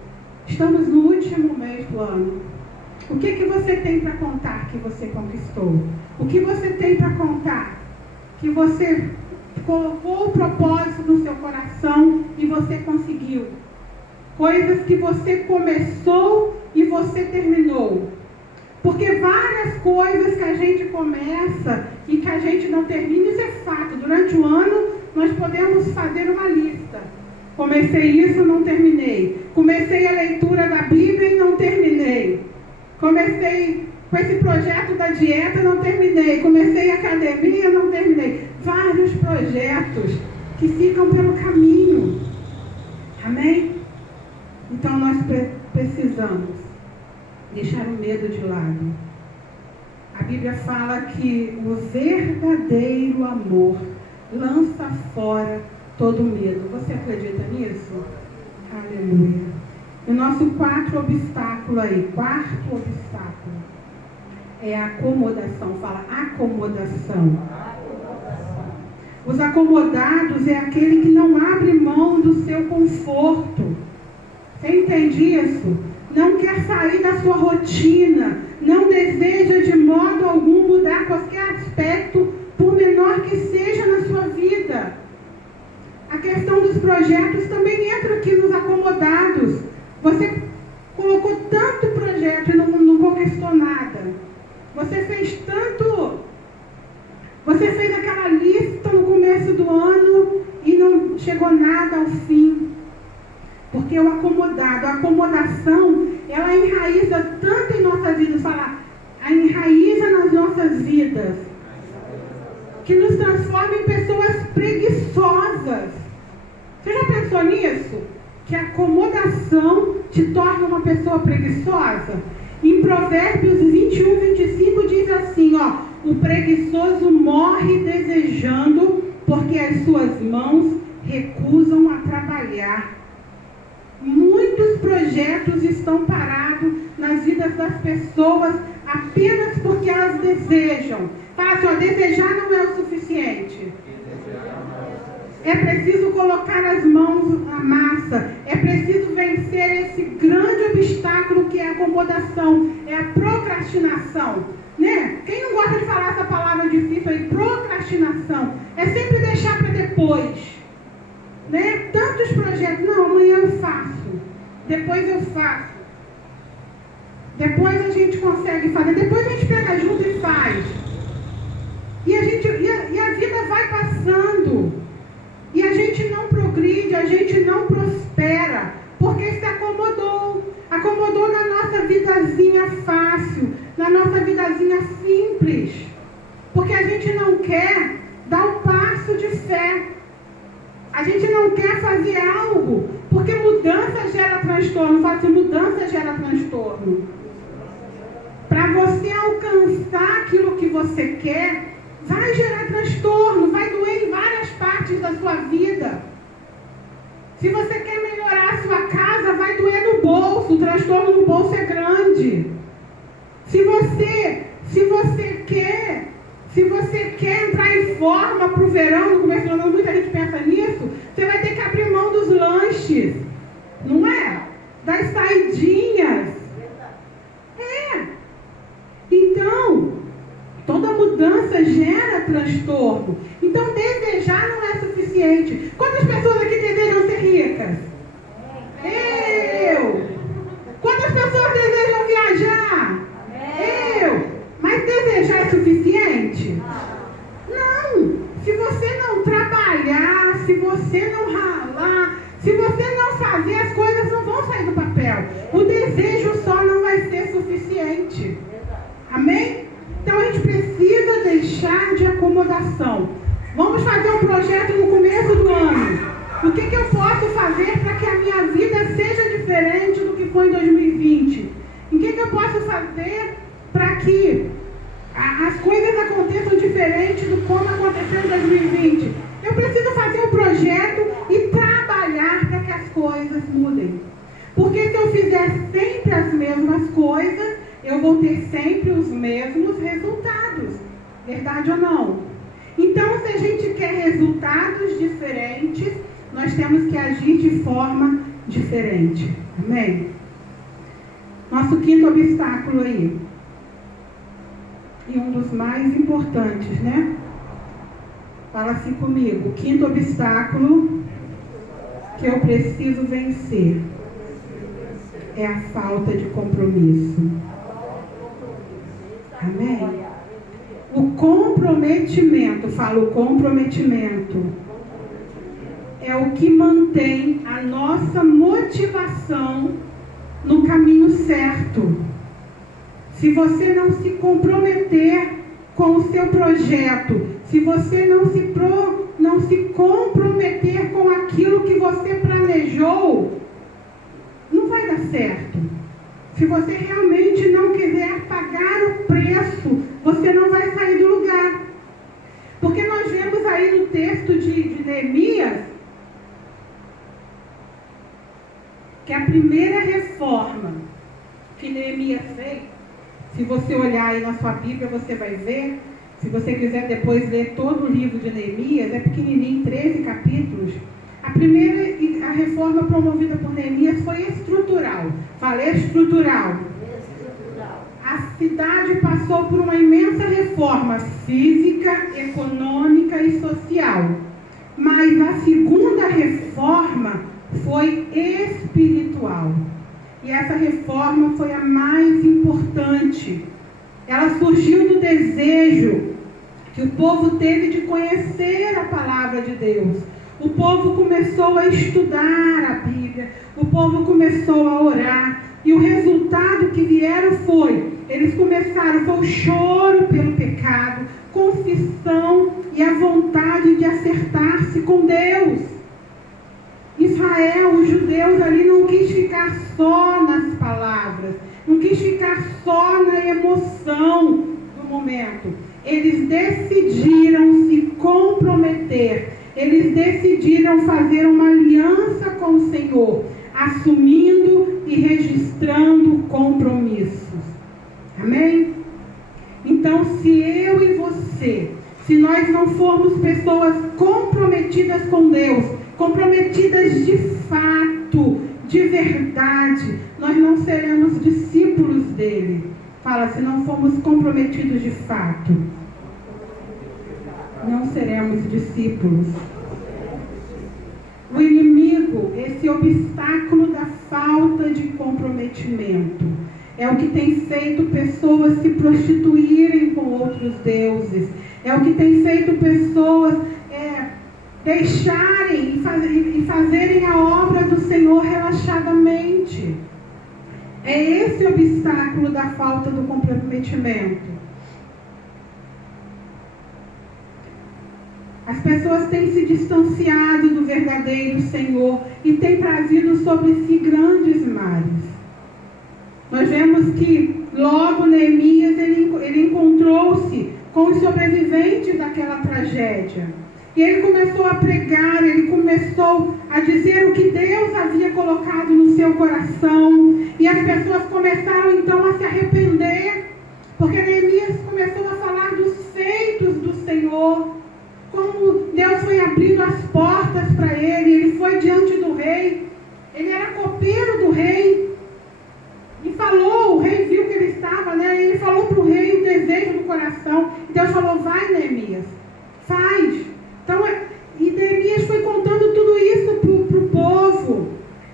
Estamos no último mês do ano. O que você tem para contar que você conquistou? O que você tem para contar que você colocou o propósito no seu coração e você conseguiu? Coisas que você começou e você terminou. Porque várias coisas que a gente começa e que a gente não termina, isso é fato. Durante o ano nós podemos fazer uma lista. Comecei isso, não terminei. Comecei a leitura da Bíblia e não terminei. Comecei com esse projeto da dieta, não terminei. Comecei a academia, não terminei. Vários projetos que ficam pelo caminho. Amém? Então nós precisamos deixar o medo de lado. A Bíblia fala que o verdadeiro amor lança fora todo medo. Você acredita nisso? Aleluia. O nosso quarto obstáculo é a acomodação. Fala acomodação. Os acomodados é aquele que não abre mão do seu conforto. Você entende isso? Não quer sair da sua rotina, não deseja de modo algum mudar qualquer aspecto, por menor que seja na sua vida. A questão dos projetos também entra aqui nos acomodados. Você colocou tanto projeto e não conquistou nada. Você fez aquela lista no começo do ano e não chegou nada ao fim. Porque a acomodação, ela enraiza tanto em nossas vidas, enraiza nas nossas vidas, que nos transforma em pessoas preguiçosas. Você já pensou nisso? Que a acomodação te torna uma pessoa preguiçosa? Em Provérbios 21, 25 diz assim, o preguiçoso morre desejando, porque as suas mãos recusam a trabalhar. Muitos projetos estão parados nas vidas das pessoas apenas porque elas desejam. Fala assim, desejar não é o suficiente. É preciso colocar as mãos na massa. É preciso vencer esse grande obstáculo que é a acomodação, é a procrastinação. Né? Quem não gosta de falar essa palavra difícil aí, procrastinação? É sempre deixar para depois. Né? Tantos projetos, não, amanhã eu faço, depois eu faço, depois a gente consegue fazer, depois a gente pega junto e faz. E a vida vai passando, e a gente não progride, a gente não prospera, porque se acomodou na nossa vidazinha fácil, na nossa vidazinha simples, porque a gente não quer dar um passo de fé. A gente não quer fazer algo, porque mudança gera transtorno. Fala assim, mudança gera transtorno. Para você alcançar aquilo que você quer, vai gerar transtorno, vai doer em várias partes da sua vida. Se você quer melhorar a sua casa, vai doer no bolso, o transtorno no bolso é grande. Se você quer entrar em forma para o verão, no começo do ano, muita gente pensa nisso, você vai ter que abrir mão dos lanches, não é? Das saidinhas. Então, toda mudança gera transtorno. Então, desejar não é suficiente. Quantas pessoas aqui desejam ser ricas? Eu! Quantas pessoas desejam viajar? Eu! Mas desejar é suficiente? Não! Se você não trabalhar, se você não ralar, Se você não fazer, as coisas não vão sair do papel. O desejo só não vai ser suficiente. Amém? Então a gente precisa deixar de acomodação. Vamos fazer um projeto no começo do ano. O que eu posso fazer para que a minha vida seja diferente do que foi em 2020? O que eu posso fazer para que as coisas aconteçam diferente do como aconteceu em 2020? Eu preciso fazer um projeto e trabalhar para que as coisas mudem. Porque se eu fizer sempre as mesmas coisas, eu vou ter sempre os mesmos resultados. Verdade ou não? Então, se a gente quer resultados diferentes, nós temos que agir de forma diferente. Amém? Nosso quinto obstáculo aí. E um dos mais importantes, né? Fala assim comigo. O quinto obstáculo que eu preciso vencer é a falta de compromisso. Amém? O comprometimento, falo comprometimento, é o que mantém a nossa motivação no caminho certo. Se você não se comprometer com o seu projeto, se você não se comprometer com aquilo que você planejou, não vai dar certo. Se você realmente não quiser pagar o preço, você não vai sair do lugar. Porque nós vemos aí no texto de Neemias que a primeira reforma que Neemias fez, se você olhar aí na sua Bíblia, você vai ver. Se você quiser depois ler todo o livro de Neemias, é pequenininho, 13 capítulos. A reforma promovida por Neemias foi estrutural. Falei estrutural. A cidade passou por uma imensa reforma física, econômica e social. Mas a segunda reforma foi espiritual. E essa reforma foi a mais importante. Ela surgiu do desejo que o povo teve de conhecer a palavra de Deus. O povo começou a estudar a Bíblia, o povo começou a orar, e o resultado que vieram foi o choro pelo pecado, confissão e a vontade de acertar-se com Deus. Israel, os judeus ali não quis ficar só nas palavras, não quis ficar só na emoção do momento. Eles decidiram se comprometer. Eles decidiram fazer uma aliança com o Senhor, assumindo e registrando compromissos. Amém? Então, se eu e você, se nós não formos pessoas comprometidas com Deus, comprometidas de fato, de verdade, nós não seremos discípulos dele. Fala, se não formos comprometidos de fato, não seremos discípulos. O inimigo, esse obstáculo da falta de comprometimento, é o que tem feito pessoas se prostituírem com outros deuses. É o que tem feito pessoas deixarem e fazerem a obra do Senhor relaxadamente. É esse obstáculo da falta do comprometimento. As pessoas têm se distanciado do verdadeiro Senhor e têm trazido sobre si grandes males. Nós vemos que logo Neemias ele encontrou-se com os sobreviventes daquela tragédia. E ele começou a pregar, ele começou a dizer o que Deus havia colocado no seu coração. E as pessoas começaram então a se arrepender, porque Neemias começou a falar dos feitos do Senhor, como Deus foi abrindo as portas para ele. Ele foi diante do rei, ele era copeiro do rei, e falou, o rei viu que ele estava, né? Ele falou para o rei o desejo do coração. E Deus falou, vai Neemias, faz. Então, e Neemias foi contando tudo isso para o povo.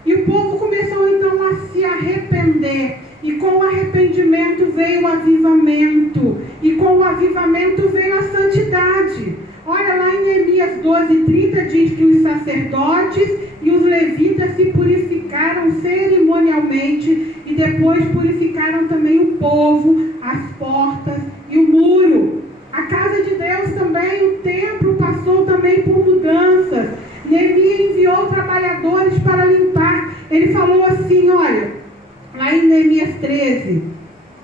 E o povo começou então a se arrepender. E com o arrependimento veio o avivamento. E com o avivamento veio a santidade. Olha lá em Neemias 12:30 diz que os sacerdotes e os levitas se purificaram cerimonialmente e depois purificaram também o povo, as portas e o muro. A casa de Deus também, o templo passou também por mudanças. Neemias enviou trabalhadores para limpar. Ele falou assim, olha, lá em Neemias 13,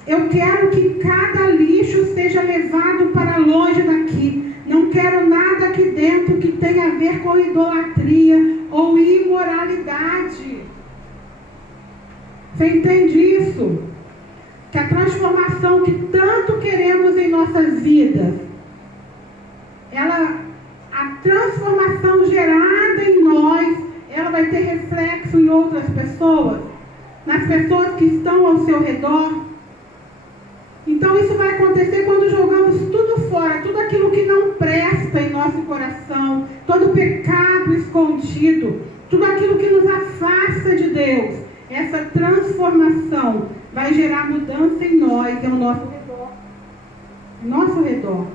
eu quero que cada lixo seja levado para longe daqui. Não quero nada aqui dentro que tenha a ver com idolatria ou imoralidade. Você entende isso? Que a transformação que tanto queremos em nossas vidas, a transformação gerada em nós, ela vai ter reflexo em outras pessoas, nas pessoas que estão ao seu redor. Então isso vai acontecer quando jogamos tudo fora, tudo aquilo que não presta em nosso coração, todo pecado escondido, tudo aquilo que nos afasta de Deus. Essa transformação vai gerar mudança em nós e ao nosso redor. Em nosso redor.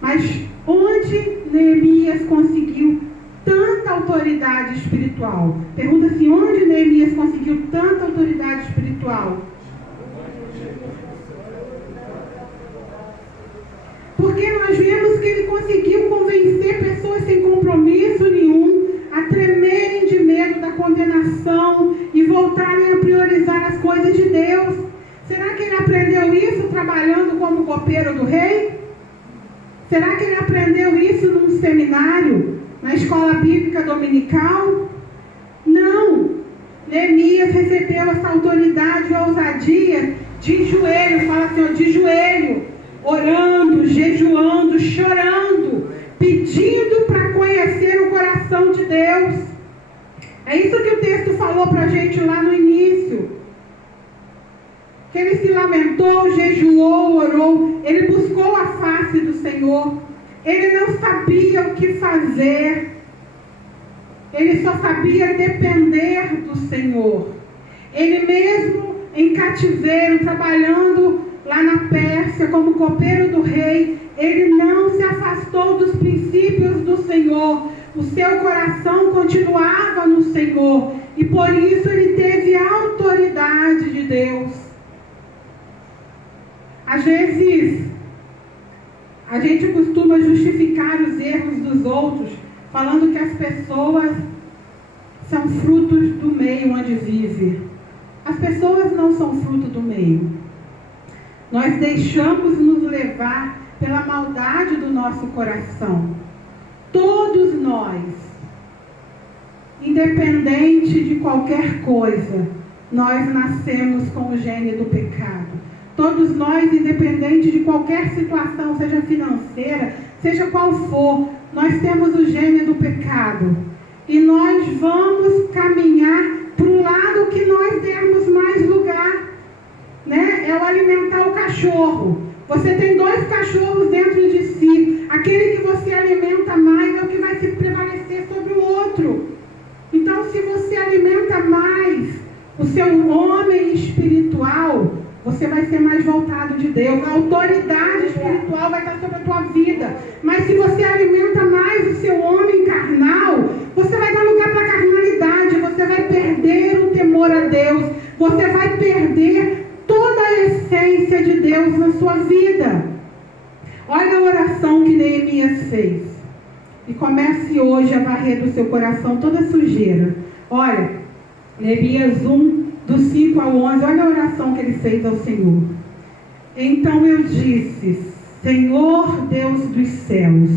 Mas onde Neemias conseguiu tanta autoridade espiritual? Pergunta assim, onde Neemias conseguiu tanta autoridade espiritual? Porque nós vemos que ele conseguiu convencer pessoas sem compromisso nenhum a tremerem de medo da condenação e voltarem a priorizar as coisas de Deus. Será que ele aprendeu isso trabalhando como copeiro do rei? Será que ele aprendeu isso num seminário, na escola bíblica dominical? Não. Neemias recebeu essa autoridade e ousadia de joelho, fala assim, ó, de joelho, orando, jejuando, chorando, pedindo para conhecer o coração de Deus. É isso que o texto falou para a gente lá no início. Que ele se lamentou, jejuou, orou, ele buscou a face do Senhor. Ele não sabia o que fazer. Ele só sabia depender do Senhor. Ele mesmo em cativeiro, trabalhando lá na Pérsia como copeiro do rei, ele não se afastou dos princípios do Senhor. O seu coração continuava no Senhor. E por isso ele teve a autoridade de Deus. Às vezes, a gente costuma justificar os erros dos outros, falando que as pessoas são frutos do meio onde vive. As pessoas não são fruto do meio. Nós deixamos nos levar pela maldade do nosso coração. Todos nós, independente de qualquer coisa, nós nascemos com o gene do pecado. Todos nós, independente de qualquer situação, seja financeira, seja qual for, nós temos o gene do pecado. E nós vamos caminhar para o lado que nós dermos mais lugar. Né? É o alimentar o cachorro. Você tem 2 cachorros dentro de si. Aquele que você alimenta mais é o que vai se prevalecer sobre o outro. Então, se você alimenta mais o seu homem espiritual, você vai ser mais voltado de Deus. A autoridade espiritual vai estar sobre a tua vida. Mas se você alimenta mais o seu homem carnal, você vai dar lugar para a carnalidade. Você vai perder o temor a Deus. Você vai perder toda a essência de Deus na sua vida. Olha a oração que Neemias fez. E comece hoje a varrer do seu coração toda a sujeira. Olha, Neemias 1, do 5 ao 11, olha a oração que ele fez ao Senhor. Então eu disse, Senhor Deus dos céus,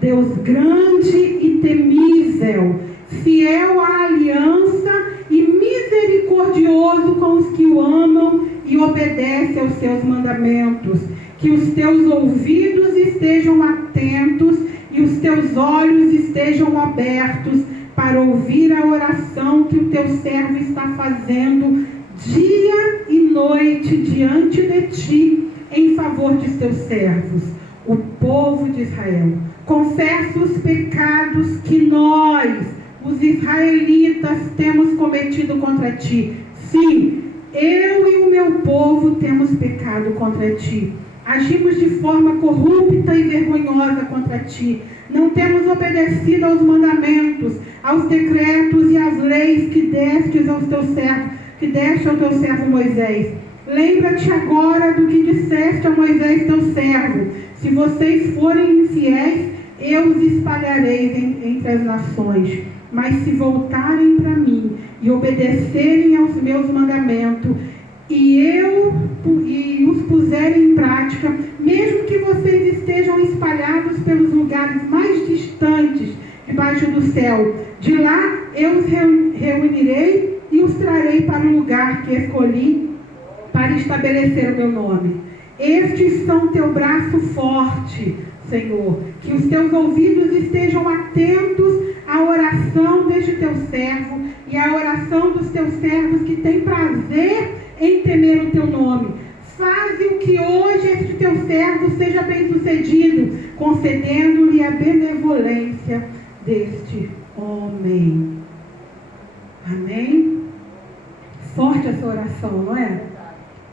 Deus grande e temível, fiel à aliança e misericordioso com os que o amam e obedecem aos seus mandamentos, que os teus ouvidos estejam atentos e os teus olhos estejam abertos para ouvir a oração que o teu servo está fazendo dia e noite diante de ti, em favor de teus servos, o povo de Israel. Confessa os pecados que nós, os israelitas, temos cometido contra ti. Sim, eu e o meu povo temos pecado contra ti. Agimos de forma corrupta e vergonhosa contra ti. Não não temos obedecido aos mandamentos, aos decretos e às leis que deste ao teu servo Moisés. Lembra-te agora do que disseste a Moisés, teu servo. Se vocês forem infiéis, eu os espalharei entre as nações. Mas se voltarem para mim e obedecerem aos meus mandamentos, e os puserem em prática, mesmo que vocês estejam espalhados pelos lugares mais distantes debaixo do céu, de lá eu os reunirei e os trarei para o lugar que escolhi para estabelecer o meu nome. Estes são teu braço forte, Senhor, que os teus ouvidos estejam atentos à oração deste teu servo e à oração dos teus servos que têm prazer em temer o teu nome. Faze o que hoje este teu servo seja bem sucedido, concedendo-lhe a benevolência deste homem. Amém? Forte essa oração, não é?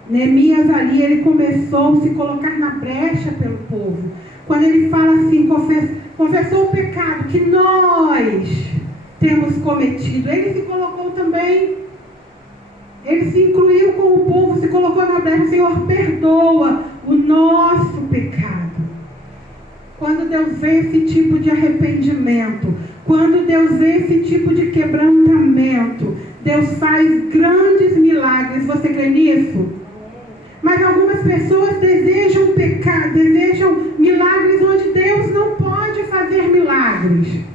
Neemias ali, ele começou a se colocar na brecha pelo povo. Quando ele fala assim, confessou o pecado que nós temos cometido, ele se colocou também. Ele se incluiu com o povo, se colocou na brecha. Senhor, perdoa o nosso pecado. Quando Deus vê esse tipo de arrependimento, quando Deus vê esse tipo de quebrantamento, Deus faz grandes milagres. Você crê nisso? Mas algumas pessoas desejam pecar, desejam milagres onde Deus não pode fazer milagres.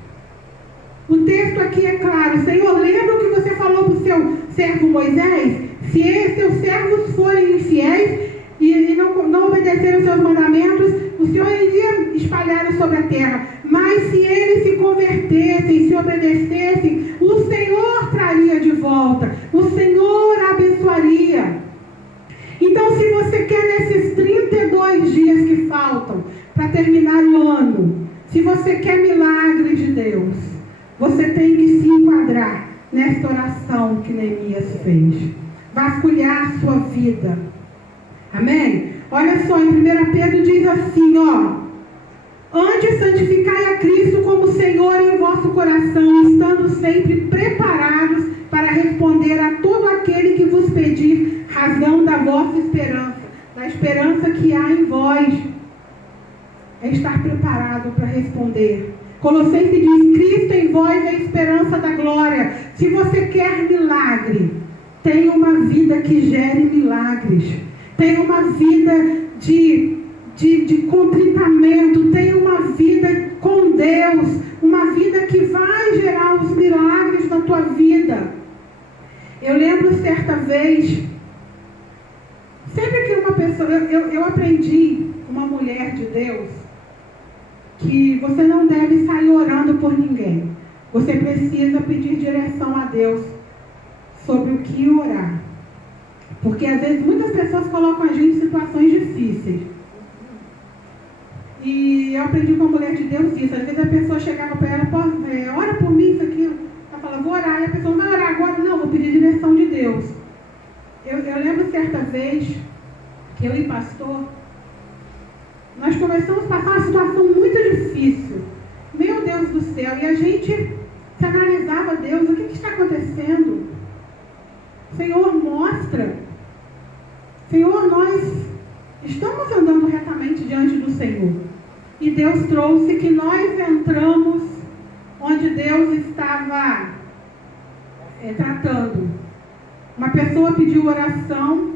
O texto aqui é claro. Senhor, lembra o que você falou para o seu servo Moisés? Se seus servos forem infiéis e não obedecerem os seus mandamentos, o Senhor iria espalhar sobre a terra. Mas se eles se convertessem, se obedecessem, o Senhor traria de volta. O Senhor abençoaria. Então, se você quer nesses 32 dias que faltam para terminar o ano, se você quer milagre de Deus, você tem que se enquadrar nesta oração que Neemias fez. Vasculhar sua vida. Amém? Olha só, em 1 Pedro diz assim, antes santificai a Cristo como Senhor em vosso coração, estando sempre preparados para responder a todo aquele que vos pedir razão da vossa esperança, da esperança que há em vós. É estar preparado para responder. Colossenses diz, Cristo em vós é a esperança da glória. Se você quer milagre, tenha uma vida que gere milagres. Tenha uma vida de contritamento. Tenha uma vida com Deus. Uma vida que vai gerar os milagres na tua vida. Eu lembro certa vez, sempre que uma pessoa, eu aprendi, uma mulher de Deus, que você não deve sair orando por ninguém. Você precisa pedir direção a Deus sobre o que orar. Porque às vezes muitas pessoas colocam a gente em situações difíceis. E eu aprendi com a mulher de Deus isso. Às vezes a pessoa chegava para ela, ora por mim, isso aqui. Ela fala, vou orar. E a pessoa, não vai orar agora? Não, vou pedir direção de Deus. Eu lembro certa vez que eu e pastor, nós começamos a passar uma situação muito difícil. Meu Deus do céu. E a gente se analisava, Deus, o que está acontecendo? Senhor, mostra. Senhor, nós estamos andando retamente diante do Senhor. E Deus trouxe que nós entramos onde Deus estava tratando. Uma pessoa pediu oração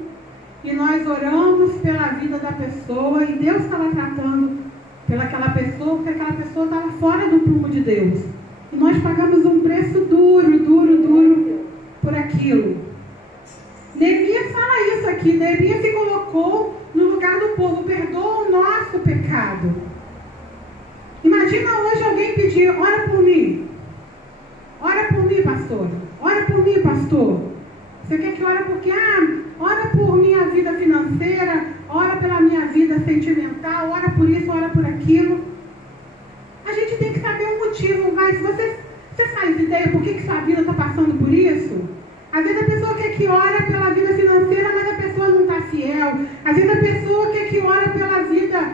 e nós oramos pela vida da pessoa e Deus estava tratando pelaquela pessoa, porque aquela pessoa estava fora do prumo de Deus. E nós pagamos um preço duro por aquilo. Neemias fala isso aqui. Neemias se colocou no lugar do povo. Perdoa o nosso pecado. Imagina hoje alguém pedir, ora por mim. Ora por mim, pastor. Ora por mim, pastor. Você quer que ore por quê? Ora por minha vida financeira, ora pela minha vida sentimental, ora por isso, ora por aquilo. A gente tem que saber o motivo, mas você faz ideia por que sua vida está passando por isso? Às vezes a pessoa quer que ore pela vida financeira, mas a pessoa não está fiel. Às vezes a pessoa quer que ore pela vida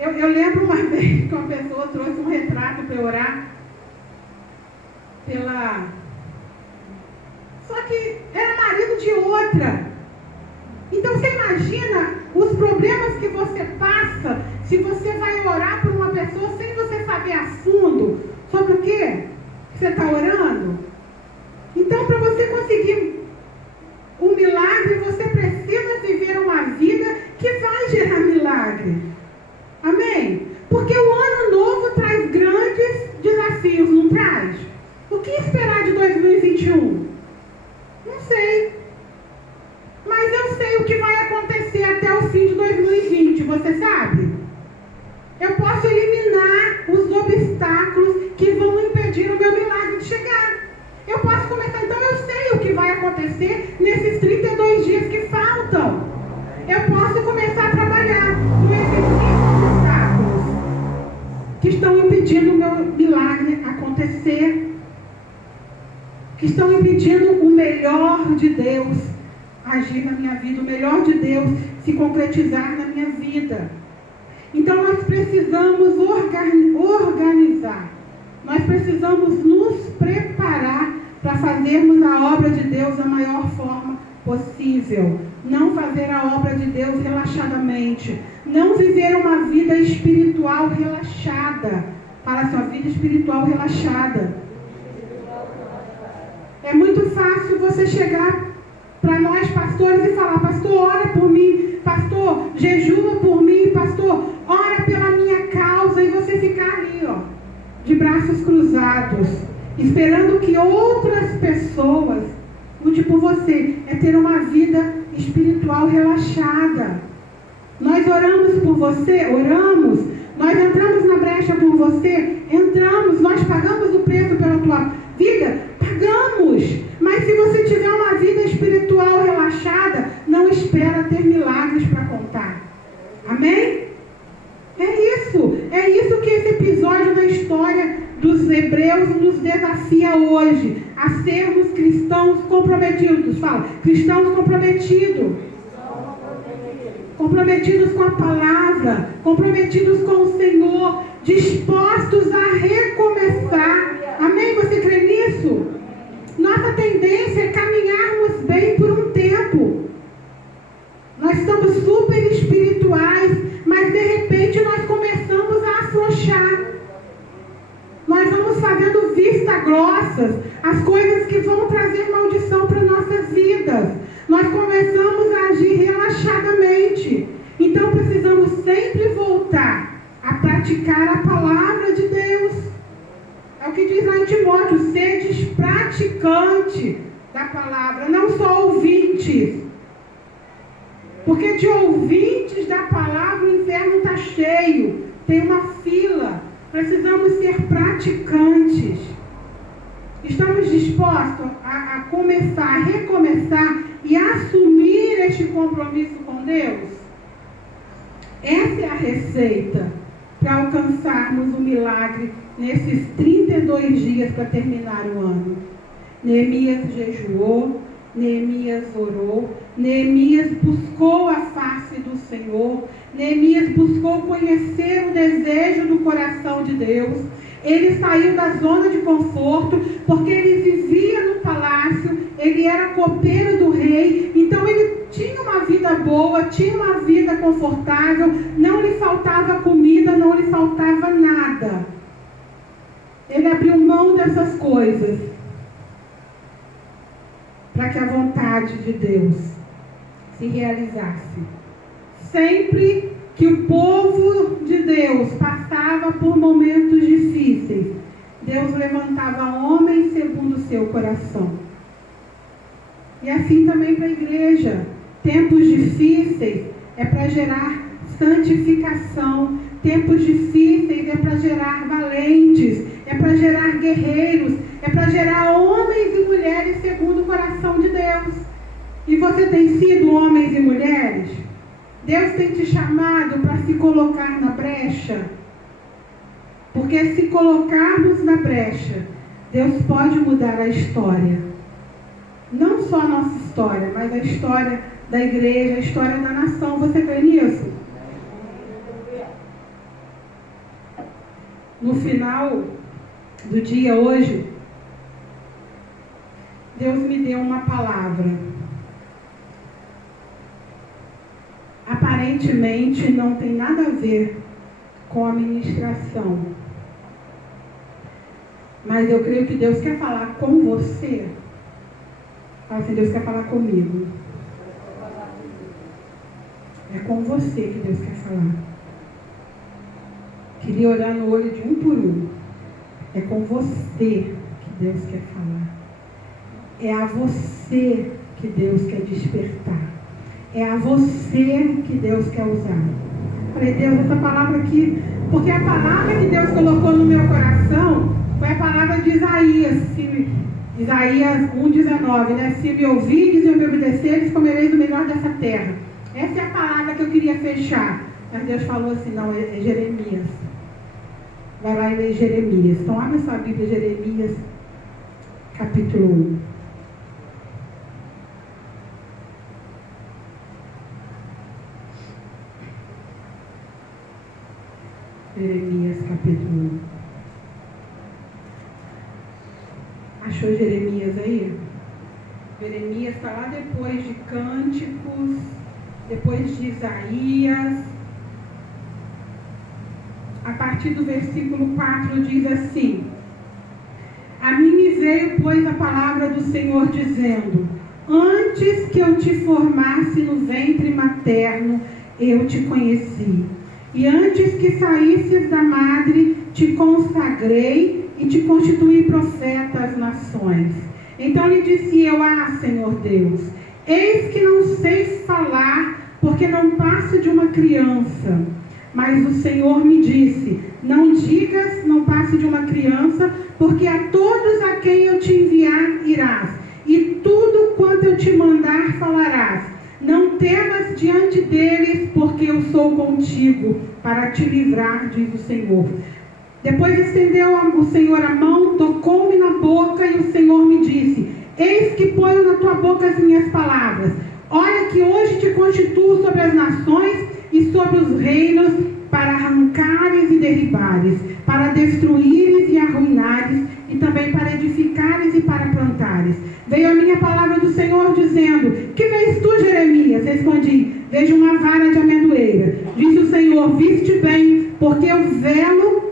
Eu lembro uma vez que uma pessoa trouxe um retrato para eu orar Só que era marido de outra. Então você imagina os problemas que você passa se você vai orar por uma pessoa sem você saber a fundo sobre o que você está orando. Então, para você conseguir um milagre, você precisa viver uma vida que vai gerar milagre. Amém? Porque o ano novo traz grandes desafios, não traz? O que esperar de 2021? Não sei. Mas eu sei o que vai acontecer até o fim de 2020, você sabe? Eu posso eliminar os obstáculos que vão impedir o meu milagre de chegar. Eu posso começar, então eu sei o que vai acontecer nesses 32 dias que faltam. Eu posso começar a trabalhar com esses obstáculos que estão impedindo o meu milagre acontecer, que estão impedindo o melhor de Deus agir na minha vida, o melhor de Deus se concretizar na minha vida. Então nós precisamos organizar, nós precisamos nos preparar para fazermos a obra de Deus da maior forma possível. Não fazer a obra de Deus relaxadamente, não viver uma vida espiritual relaxada, para a sua vida espiritual relaxada. É muito fácil você chegar para nós pastores e falar: pastor, ora por mim, pastor, jejua por mim, pastor, ora pela minha causa, e você ficar ali, ó, de braços cruzados, esperando que outras pessoas lute por você. É ter uma vida espiritual relaxada. Nós oramos por você, oramos, nós entramos na brecha por você, entramos, nós pagamos o preço pela tua vida, pagamos. Mas se você tiver uma vida espiritual relaxada, não espera ter milagres para contar. Amém? É isso que esse episódio da história dos Hebreus nos desafia hoje, a sermos cristãos comprometidos. Fala, cristãos comprometidos. Comprometidos com a palavra, comprometidos com o Senhor, dispostos a recomeçar. Amém? Você crê nisso? Nossa tendência é caminharmos bem por um tempo. Nós estamos super espirituais, mas de repente nós começamos a afrouxar. Nós vamos fazendo vista grossas as coisas que vão trazer maldição para nossas vidas. Nós começamos a agir relaxadamente. Então precisamos sempre voltar a praticar a palavra de Deus. É o que diz lá em Timóteo: sedes praticantes da palavra, não só ouvintes. Porque de ouvintes da palavra o inferno está cheio, tem uma fila. Precisamos ser praticantes. Estamos dispostos a começar, a recomeçar e assumir este compromisso com Deus? Essa é a receita para alcançarmos o milagre nesses 32 dias para terminar o ano. Neemias jejuou, Neemias orou, Neemias buscou a face do Senhor, Neemias buscou conhecer o desejo do coração de Deus. Ele saiu da zona de conforto, porque ele vivia no palácio, ele era copeiro do rei, então ele tinha uma vida boa, tinha uma vida confortável, não lhe faltava comida, não lhe faltava nada. Ele abriu mão dessas coisas para que a vontade de Deus se realizasse. Sempre que o povo de Deus passava por momentos difíceis, Deus levantava homens segundo o seu coração. E assim também para a igreja. Tempos difíceis é para gerar santificação. Tempos difíceis é para gerar valentes, é para gerar guerreiros, é para gerar homens e mulheres segundo o coração de Deus. E você tem sido homens e mulheres? Deus tem te chamado para se colocar na brecha? Porque se colocarmos na brecha, Deus pode mudar a história. Não só a nossa história, mas a história da igreja, a história da nação. Você crê nisso? No final do dia hoje, Deus me deu uma palavra. Aparentemente não tem nada a ver com a ministração. Mas eu creio que Deus quer falar com você. Fala assim, Deus quer falar comigo. É com você que Deus quer falar. Queria olhar no olho de um por um. É com você que Deus quer falar. É a você que Deus quer despertar. É a você que Deus quer usar. Falei, Deus, essa palavra aqui, porque a palavra que Deus colocou no meu coração foi a palavra de Isaías, Isaías 1,19, né? Se me ouvides e me obedeceres, comereis o melhor dessa terra. Essa é a palavra que eu queria fechar. Mas Deus falou assim, não, é Jeremias. Vai lá e lê Jeremias. Então abre sua Bíblia, Jeremias, capítulo 1. Jeremias, capítulo 1. Achou Jeremias aí? Jeremias está lá depois de Cânticos, depois de Isaías. A partir do versículo 4 diz assim: A mim me veio, pois, a palavra do Senhor, dizendo: Antes que eu te formasse no ventre materno, eu te conheci. E antes que saísses da madre, te consagrei e te constituí profeta às nações. Então lhe disse eu: Senhor Deus, eis que não sei falar, porque não passo de uma criança. Mas o Senhor me disse: não digas, não passe de uma criança, porque a todos a quem eu te enviar irás, e tudo quanto eu te mandar falarás. Não temas diante deles, porque eu sou contigo, para te livrar, diz o Senhor. Depois estendeu o Senhor a mão, tocou-me na boca, e o Senhor me disse: eis que ponho na tua boca as minhas palavras. Olha que hoje te constituo sobre as nações e sobre os reinos, para arrancares e derribares, para destruíres e arruinares, e também para edificares e para plantares. Veio a minha palavra do Senhor dizendo: que vês tu, Jeremias? Respondi: vejo uma vara de amendoeira. Disse o Senhor: viste bem, porque eu velo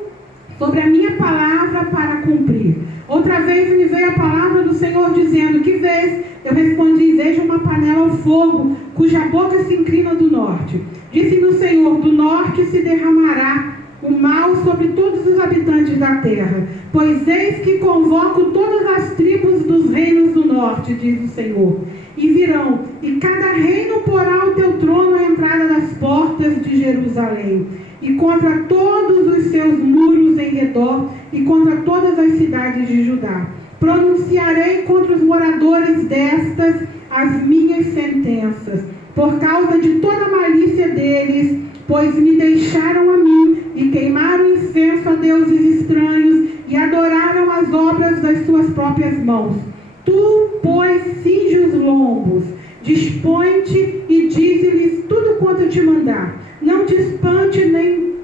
sobre a minha palavra para cumprir. Outra vez me veio a palavra do Senhor dizendo: que vês? Eu respondi: vejo uma panela ao fogo, cuja boca se inclina do norte. Disse-me o Senhor: do norte se derramará o mal sobre todos os habitantes da terra, pois eis que convoco todas as tribos dos reinos do norte, diz o Senhor, e virão, e cada reino porá o teu trono à entrada das portas de Jerusalém, e contra todos os seus muros em redor, e contra todas as cidades de Judá. Pronunciarei contra os moradores destas as minhas sentenças, por causa de toda a malícia deles, pois me deixaram a mim e queimaram incenso a deuses estranhos e adoraram as obras das suas próprias mãos. Tu, pois, cinge os lombos, dispõe-te e dize-lhes tudo quanto eu te mandar. Não te espante nem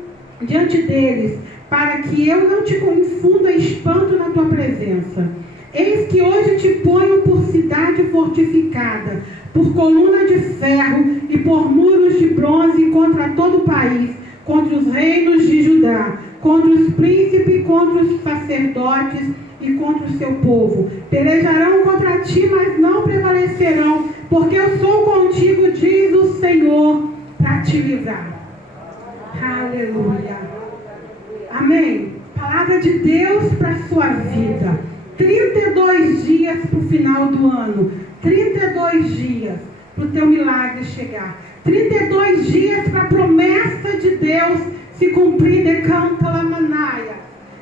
diante deles, para que eu não te confunda espanto na tua presença. Eis que hoje te ponho por cidade fortificada, por coluna de ferro e por muros de bronze contra todo o país, contra os reinos de Judá, contra os príncipes, contra os sacerdotes e contra o seu povo. Pelejarão contra ti, mas não prevalecerão, porque eu sou contigo, diz o Senhor, para te livrar. Aleluia. Amém. Palavra de Deus para a sua vida. 32 dias para o final do ano. 32 dias para o teu milagre chegar. 32 dias para a promessa de Deus se cumprir de Cantalamanaia.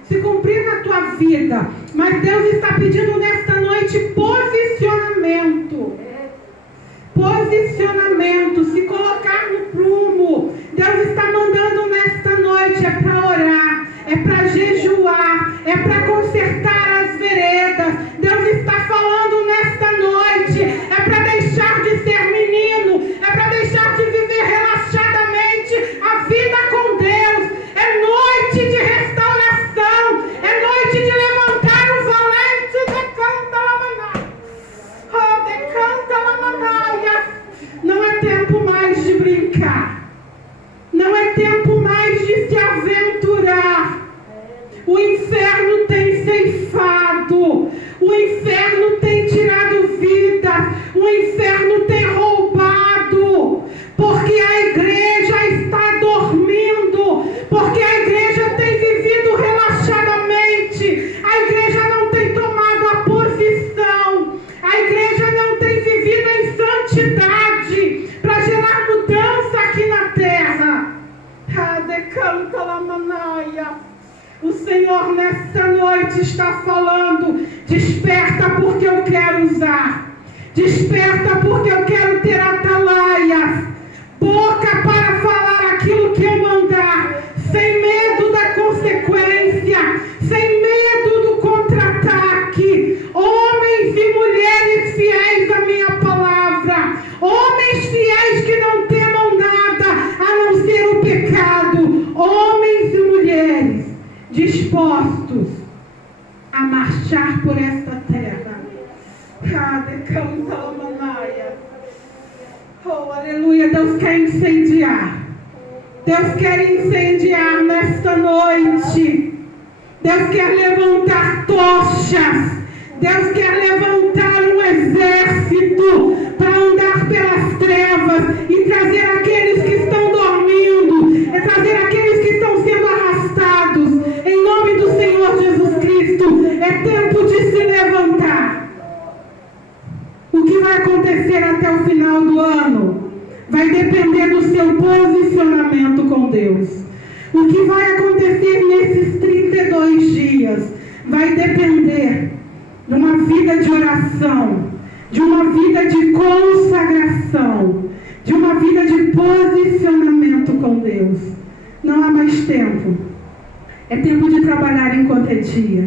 Se cumprir na tua vida. Mas Deus está pedindo nesta noite posicionamento. Posicionamento. Se colocar no prumo. Deus está mandando nesta noite. É para orar. É para jejuar. É para consertar as veredas. Deus está falando nesta noite. É para deixar de ser menino. É para deixar de viver relaxadamente a vida com Deus. É noite de restauração. te está falando: desperta, porque eu quero usar. Desperta, porque eu quero ter atalaias, boca para falar aquilo que eu mandar, sem medo da consequência, sem medo do contra-ataque. Homens e mulheres fiéis à minha palavra, homens fiéis que não temam nada a não ser o pecado, homens e mulheres dispostos a marchar por esta terra. Oh, aleluia. Deus quer incendiar. Deus quer incendiar nesta noite. Deus quer levantar tochas. Deus quer levantar um exército para andar pelas trevas e trazer aqueles que estão dormindo, e trazer aqueles que estão sendo arrastados. Em nome do Senhor Jesus Cristo, é tempo de se levantar. O que vai acontecer até o final do ano vai depender do seu posicionamento com Deus. O que vai acontecer nesses 32 dias vai depender de uma vida de oração, de uma vida de consagração, de uma vida de posicionamento com Deus. Não há mais tempo. É tempo de trabalhar enquanto é dia.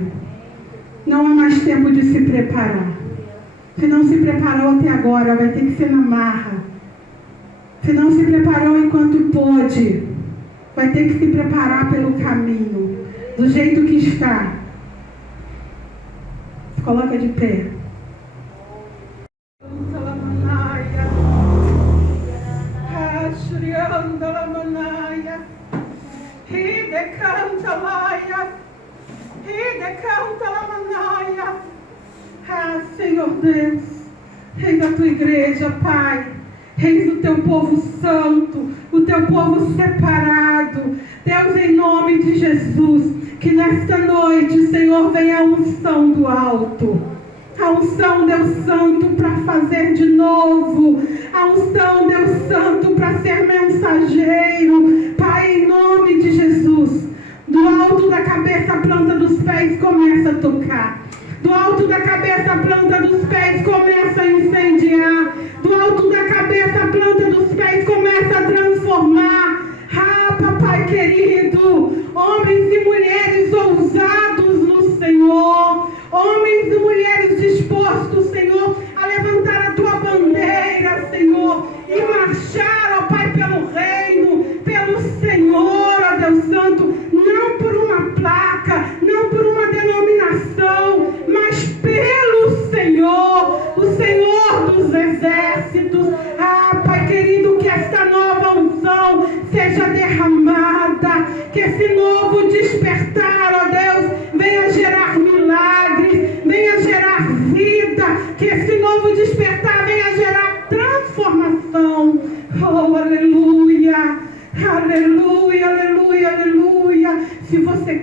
Não há mais tempo de se preparar. Se não se preparou até agora, vai ter que ser na marra. Se não se preparou enquanto pôde, vai ter que se preparar pelo caminho, do jeito que está. Se coloca de pé. Ah, Senhor Deus, eis a tua igreja, Pai. Eis o teu povo santo, o teu povo separado. Deus, em nome de Jesus, que nesta noite, Senhor, venha a unção do alto. A unção, Deus Santo, para fazer de novo. A unção, Deus Santo, para ser mensageiro. Pai, em nome de Jesus, do alto da cabeça à planta dos pés, começa a tocar. Do alto da cabeça à planta dos pés, começa a incendiar. Do alto da cabeça à planta dos pés, começa a transformar. Ah, papai querido, homens e mulheres ousados no Senhor, homens e mulheres dispostos, Senhor, a levantar a tua bandeira, Senhor, e marchar, ó Pai, pelo reino, pelo Senhor, ó Deus Santo, não por uma placa, não por uma denominação, mas pelo Senhor, o Senhor dos exércitos. Ah, Pai querido, que esta nova unção seja derramada, que esse novo despertar, ó Deus, venha gerar milagres, venha gerar vida, que esse novo despertar venha gerar transformação. Oh, aleluia, aleluia, aleluia, aleluia. Se você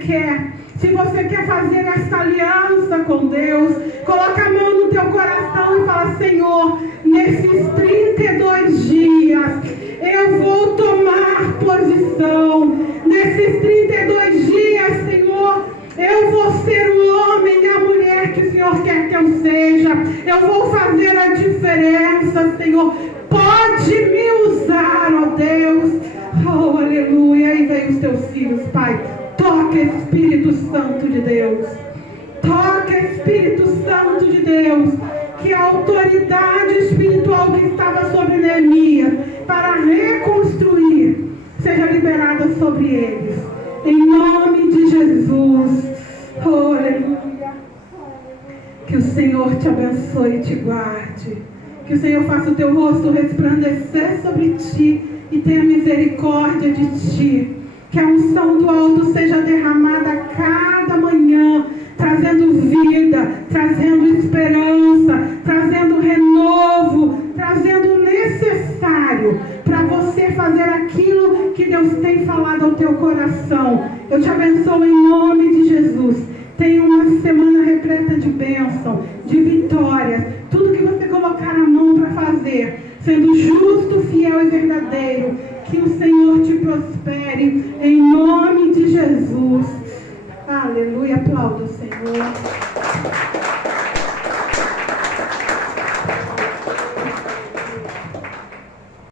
quer fazer essa aliança com Deus, coloca a mão no teu coração e fala: Senhor, nesses 32 dias eu vou tomar posição. Nesses 32 dias, Senhor, eu vou ser o homem e a mulher que o Senhor quer que eu seja. Eu vou fazer a diferença, Senhor. Pode me usar, ó Deus. Oh, aleluia. E vem os teus filhos, Pai. Toca, Espírito Santo de Deus. Toca, Espírito Santo de Deus. Que a autoridade espiritual que estava sobre Neemias para reconstruir seja liberada sobre eles. Em nome de Jesus. Oh, aleluia. Que o Senhor te abençoe e te guarde. Que o Senhor faça o teu rosto resplandecer sobre ti e tenha misericórdia de ti. Que a unção do alto seja derramada a cada manhã, trazendo vida, trazendo esperança, trazendo renovo, trazendo o necessário para você fazer aquilo que Deus tem falado ao teu coração. Eu te abençoo em nome de Jesus. Tenha uma semana repleta de bênção, de vitórias. Tudo que você colocar a mão para fazer, sendo justo, fiel e verdadeiro, que o Senhor te prospere em nome de Jesus. Aleluia, aplauda o Senhor.